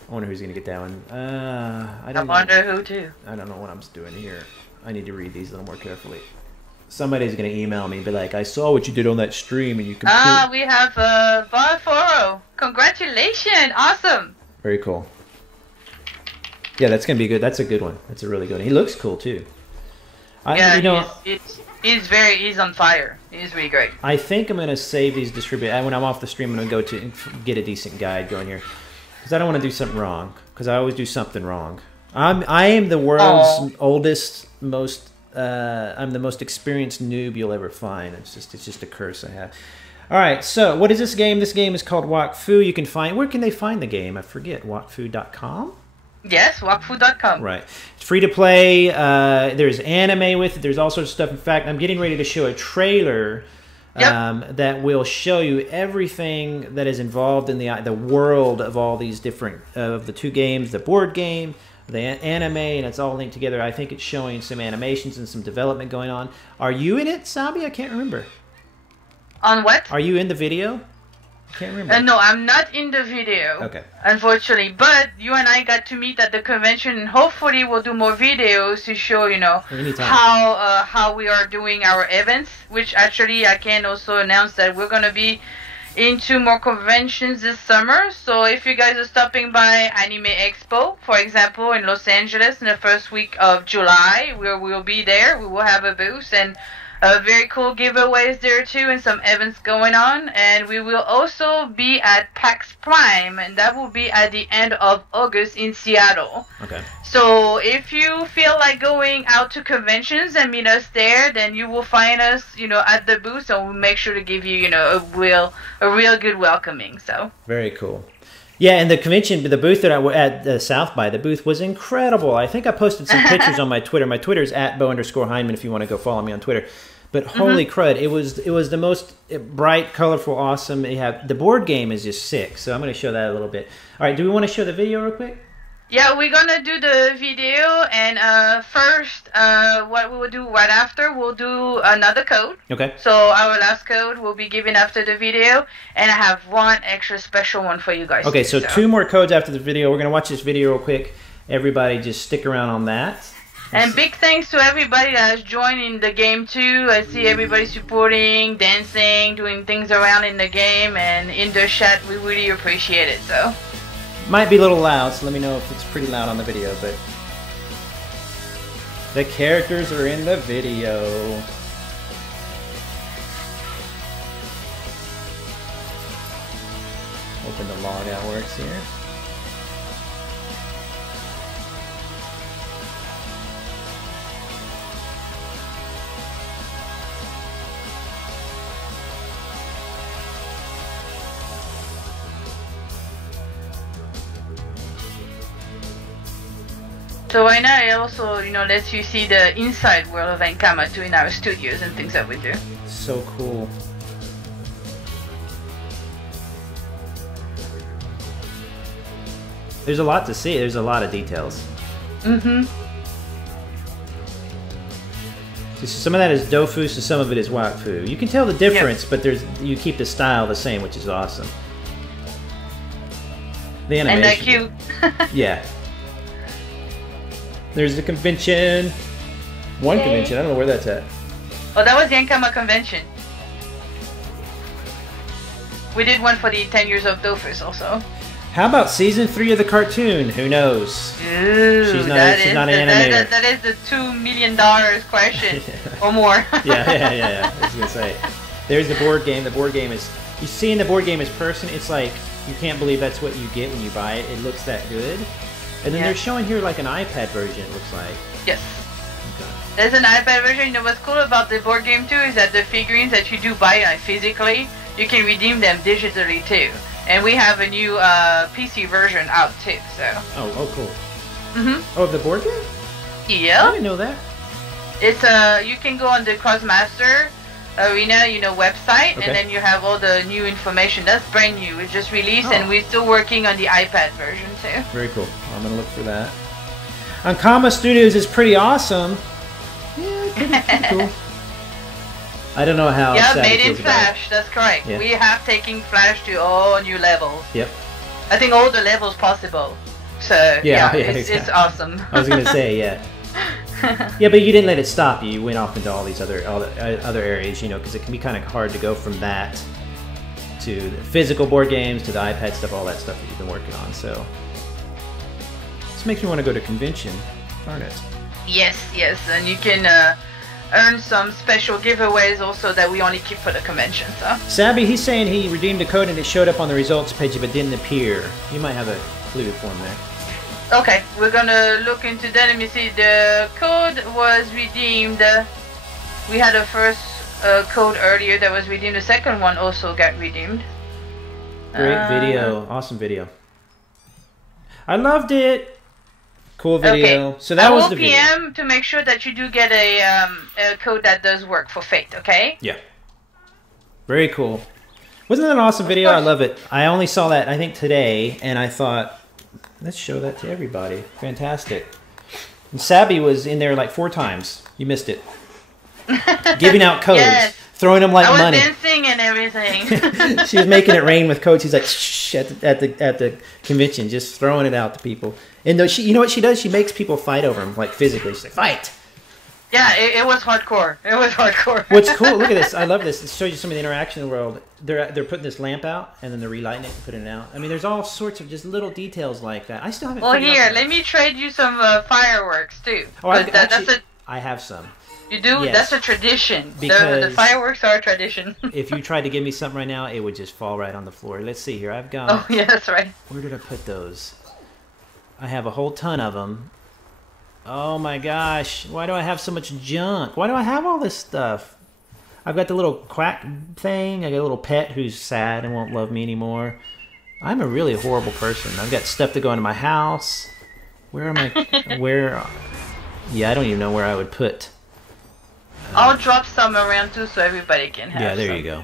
I wonder who's going to get that one. I wonder who too. I don't know what I'm doing here. I need to read these a little more carefully. Somebody's going to email me and be like, I saw what you did on that stream and you can... we have Barforo. Congratulations. Awesome. Very cool. Yeah, that's going to be good. That's a good one. That's a really good one. He looks cool too. He's on fire. He's really great. I think I'm going to save these distributed. When I'm off the stream, I'm going to go to get a decent guide going here. Because I don't want to do something wrong. Because I always do something wrong. I am the world's oldest, most... I'm the most experienced noob you'll ever find. It's just a curse I have. All right, so what is this game? This game is called Wakfu. You can find... Where can they find the game? I forget. Wakfu.com? Yes, Wakfu.com. Right. It's free to play. There's anime with it. There's all sorts of stuff. In fact, I'm getting ready to show a trailer that will show you everything that is involved in the world of all these different... of the 2 games, the board game, the anime, and it's all linked together. I think it's showing some animations and some development going on. Are you in it, Sabi? I can't remember. On what? Are you in the video? I can't remember. No, I'm not in the video. Okay. Unfortunately, but you and I got to meet at the convention, and hopefully we'll do more videos to show, how we are doing our events. Which actually I can also announce that we're gonna be into more conventions this summer. So if you guys are stopping by Anime Expo, for example, in Los Angeles in the first week of July, we'll be there. We will have a booth and very cool giveaways there too, and some events going on. And we will also be at PAX Prime, and that will be at the end of August in Seattle. Okay. So if you feel like going out to conventions and meet us there, then you will find us, at the booth, and we'll make sure to give you, a real good welcoming. So very cool. Yeah, and the convention, the booth that I was at South by, the booth was incredible. I think I posted some pictures on my Twitter. My Twitter is @Bo_Heineman if you want to go follow me on Twitter. But holy crud, it was the most bright, colorful, awesome. The board game is just sick. So I'm going to show that a little bit. All right, do we want to show the video real quick? Yeah, we're going to do the video, and first, what we will do right after, we'll do another code. Okay. So our last code will be given after the video, and I have one extra special one for you guys. Okay, so 2 more codes after the video. We're going to watch this video real quick. Everybody just stick around on that. And big thanks to everybody that has joined in the game too. I see everybody supporting, dancing, doing things around in the game, and in the chat. We really appreciate it. So might be a little loud, so let me know if it's pretty loud on the video. But The characters are in the video. Open the logout works here. So right now it also, lets you see the inside world of Ankama too in our studios and things that we do. So cool. There's a lot to see. There's a lot of details. Mm-hmm. Some of that is Dofu, so some of it is Wakfu. You can tell the difference, but you keep the style the same, which is awesome. The animation. And they're cute. Yeah. There's the convention. One convention. I don't know where that's at. Oh, that was the Ankama convention. We did one for the 10 years of Dofus also. How about season 3 of the cartoon? Who knows? Ooh, she's not an animator. That is the $2 million question or more. yeah. I was gonna say. There's the board game. The board game is. You see in the board game as person, it's like you can't believe that's what you get when you buy it. It looks that good. And then they're showing here like an iPad version. It looks like. Yes. Okay. There's an iPad version. You know what's cool about the board game too is that the figurines that you do buy physically, you can redeem them digitally too. And we have a new PC version out too. So. Oh, cool. Mhm. Oh, the board game? Yeah. I didn't know that. It's you can go on the Crossmaster Arena, website, and then you have all the new information. That's brand new. It's just released, and we're still working on the iPad version too. Very cool. I'm gonna look for that. Ankama Studios is pretty awesome. Yeah, pretty cool. I don't know how. Yeah, Sabi made in feels about Flash. That's correct. Yeah. We have taken Flash to all new levels. Yep. I think all the levels possible. So it's awesome. I was gonna say yeah, but you didn't let it stop you. You went off into all these other areas, because it can be kind of hard to go from that to the physical board games to the iPad stuff, all that stuff that you've been working on. So this makes me want to go to convention, darn it. Yes, and you can earn some special giveaways also that we only keep for the convention. So Sabi, he's saying he redeemed a code and it showed up on the results page, but didn't appear. You might have a clue for him there. Okay, we're gonna look into that. Let me see. The code was redeemed. We had a first code earlier that was redeemed. The second one also got redeemed. Great video. Awesome video. I loved it. Cool video. Okay. So that was the video. PM to make sure that you do get a code that does work for Fate, okay? Yeah. Very cool. Wasn't that an awesome video? I love it. I only saw that, I think, today, and I thought, let's show that to everybody. Fantastic. And Sabi was in there like 4 times. You missed it. Giving out codes. Yes. Throwing them like money. I was dancing and everything. She was making it rain with codes. She's like, shh, at the convention, just throwing it out to people. And though you know what she does? She makes people fight over them, like physically. She's like, fight. Yeah, it was hardcore. It was hardcore. What's cool? Look at this. I love this. It shows you some of the interaction in the world. They're putting this lamp out, and then they're relighting it and putting it out. I mean, there's all sorts of just little details like that. I still haven't. Well, here, let me trade you some fireworks too. Oh, I have some. You do? Yes. That's a tradition. Because the fireworks are a tradition. If you tried to give me something right now, it would just fall right on the floor. Let's see here. I've got. Oh yeah, that's right. Where did I put those? I have a whole ton of them. Oh my gosh, why do I have so much junk? Why do I have all this stuff? I've got the little quack thing. I got a little pet who's sad and won't love me anymore. I'm a really horrible person. I've got stuff to go into my house. Where am I? Where? Yeah, I don't even know where I would put. I'll drop some around too so everybody can have Yeah, there some. you go.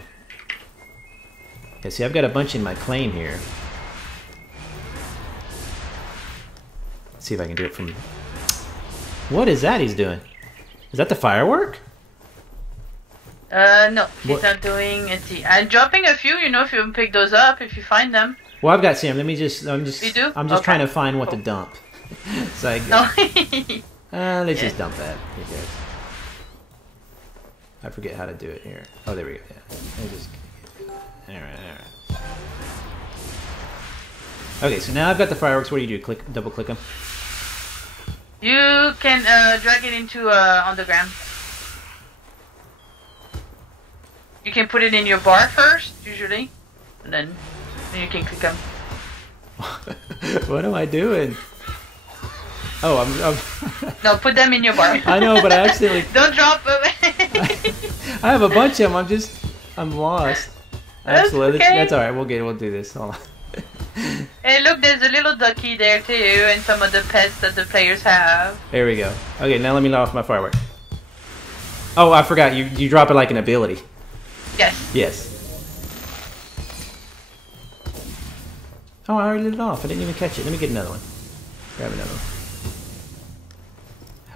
Yeah, see, I've got a bunch in my claim here. Let's see if I can do it from... What is that he's doing? Is that the firework? No, he's not doing it. I'm dropping a few, if you pick those up, if you find them. Well, I've got Sam. I'm just You do? I'm just trying to find what to dump. So let's just dump that. I forget how to do it here. Oh, there we go. Yeah. All right. Okay, so now I've got the fireworks. What do? Double click them? You can drag it into on the ground. You can put it in your bar first, usually, and then you can click them. What am I doing? Oh, I'm No, put them in your bar. I know, but I accidentally... Don't drop them. I have a bunch of them. I'm lost. Absolutely. Okay. That's all right. We'll do this. Hold on. Hey, look, there's a little ducky there too, and some of the pets that the players have. There we go. Okay, now let me let off my firework. Oh, I forgot. You drop it like an ability. Yes. Yes. Oh, I already lit it off. I didn't even catch it. Let me get another one. Grab another one.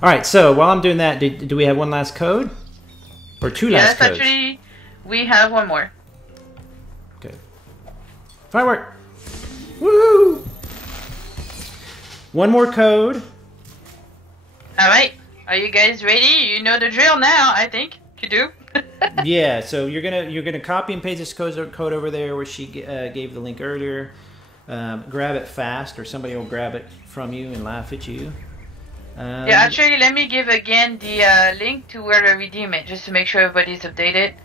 All right, so while I'm doing that, do we have one last code? Or two last codes? Yes, actually, we have one more. Okay. Firework! Woo! One more code. Alright, are you guys ready? You know the drill now, I think. You do? Yeah, so you're gonna copy and paste this code over there where she gave the link earlier. Grab it fast, or somebody will grab it from you and laugh at you. Yeah, actually, let me give again the link to where to redeem it, just to make sure everybody's updated.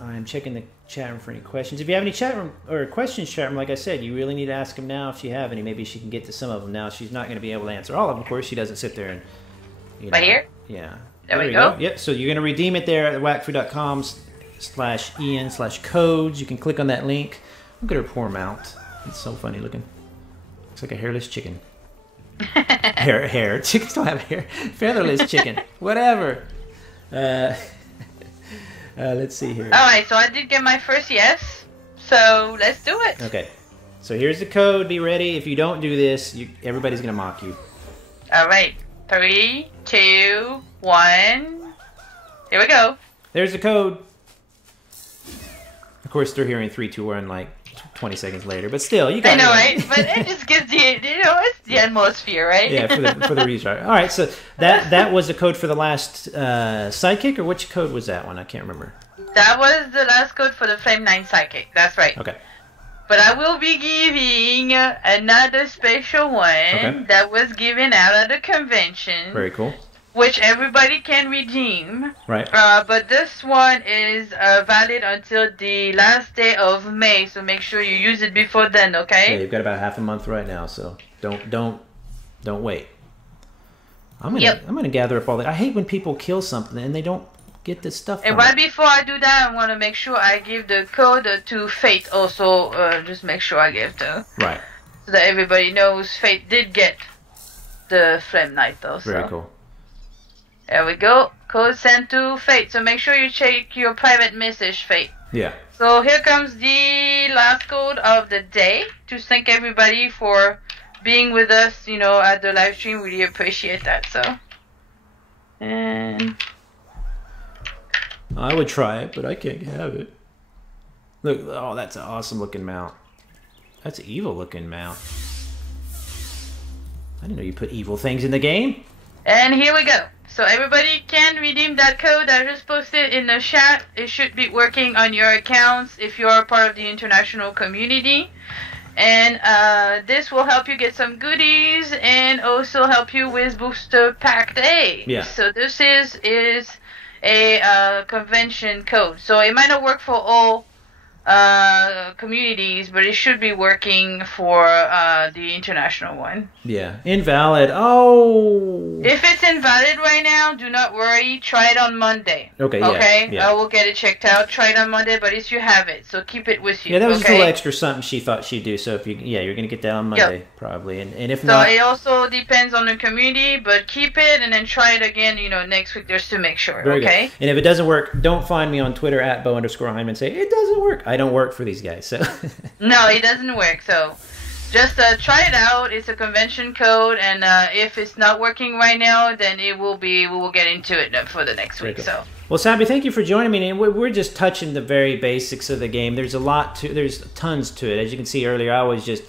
I'm checking the chat room for any questions. If you have any chat room or questions, chat room, like I said, you really need to ask them now if you have any. Maybe she can get to some of them now. She's not going to be able to answer all of them. Of course, she doesn't sit there and... Right here? Yeah. There we go. Yep, so you're going to redeem it there at wakfu.com/en/codes. You can click on that link. Look at her poor mount. It's so funny looking. Looks like a hairless chicken. hair. Chickens don't have hair. Featherless chicken. Whatever. Let's see here. Alright, so I did get my first yes. So let's do it. Okay. So here's the code. Be ready. If you don't do this, everybody's going to mock you. Alright. 3, 2, 1. Here we go. There's the code. Of course, they're hearing 3, 2, 1 like 20 seconds later, but still, you got I know, right? But it just gives the, it's the atmosphere, right? Yeah, for the restart. All right, so that was the code for the last sidekick, or which code was that one? I can't remember. That was the last code for the Flame 9 sidekick. That's right. Okay. But I will be giving another special one that was given out at the convention. Very cool. Which everybody can redeem. Right. But this one is valid until the last day of May, so make sure you use it before then, okay? Yeah, you've got about half a month right now, so don't wait. I'm gonna gather up all that. I hate when people kill something and they don't get this stuff. And right before I do that, I want to make sure I give the code to Fate also. Just make sure I give the right, so that everybody knows Fate did get the Flame Knight though. So. Very cool. There we go. Code sent to Fate. So make sure you check your private message, Fate. Yeah. So here comes the last code of the day to thank everybody for being with us, at the live stream. Really appreciate that. So, and I would try it, but I can't have it. Look, oh, that's an awesome looking mount. That's an evil looking mount. I didn't know you put evil things in the game. And here we go. So everybody can redeem that code I just posted in the chat. It should be working on your accounts if you are part of the international community. And this will help you get some goodies and also help you with Booster Pack Day. Yeah. So this is a convention code. So it might not work for all communities, but it should be working for the international one. Yeah. Invalid. Oh. If it's invalid right now, do not worry. Try it on Monday. Okay. Okay. Yeah. I will get it checked out. Try it on Monday, but if you have it, so keep it with you. Yeah, that was just a little extra something she thought she'd do. So if you're gonna get that on Monday probably, and if not, so it also depends on the community, but keep it and then try it again. Next week just to make sure. Very okay. Good. And if it doesn't work, don't find me on Twitter at @Bo_Hyman and say it doesn't work. I don't work for these guys. So no, it doesn't work. So just try it out. It's a convention code, and if it's not working right now, then it will be. We will get into it for the next week. So. Well, Sabi, thank you for joining me. And we're just touching the very basics of the game. There's there's tons to it. As you can see earlier, I was just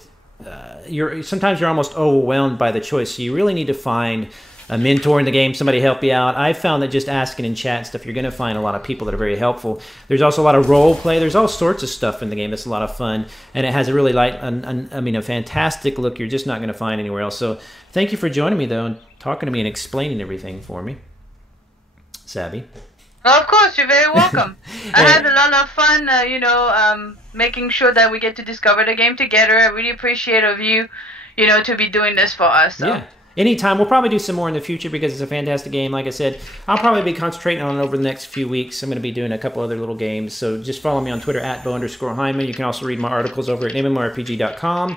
sometimes you're almost overwhelmed by the choice. So you really need to find a mentor in the game, somebody help you out. I found that just asking in chat and stuff, you're going to find a lot of people that are very helpful. There's also a lot of role play. There's all sorts of stuff in the game that's a lot of fun, and it has a really a fantastic look you're just not going to find anywhere else. So thank you for joining me, though, and talking to me and explaining everything for me. Sabi. Well, of course, you're very welcome. I had a lot of fun, making sure that we get to discover the game together. I really appreciate of you, to be doing this for us. So. Yeah. Anytime. We'll probably do some more in the future because it's a fantastic game. Like I said, I'll probably be concentrating on it over the next few weeks. I'm going to be doing a couple other little games. So just follow me on Twitter at @Bo_Hyman. You can also read my articles over at mmorpg.com.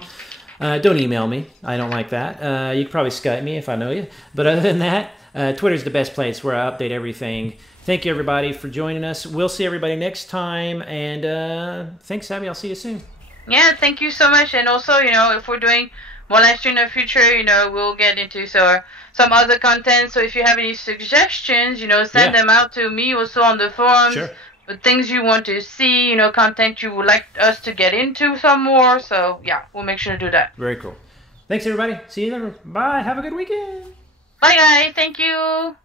Don't email me. I don't like that. You can probably Skype me if I know you. But other than that, Twitter's the best place where I update everything. Thank you, everybody, for joining us. We'll see everybody next time. And thanks, Sabi. I'll see you soon. Yeah, thank you so much. And also, if we're doing more live stream in the future, we'll get into some other content. So if you have any suggestions, send them out to me also on the forums. Sure. Things you want to see, content you would like us to get into some more. So, yeah, we'll make sure to do that. Very cool. Thanks, everybody. See you later. Bye. Have a good weekend. Bye, guys. Thank you.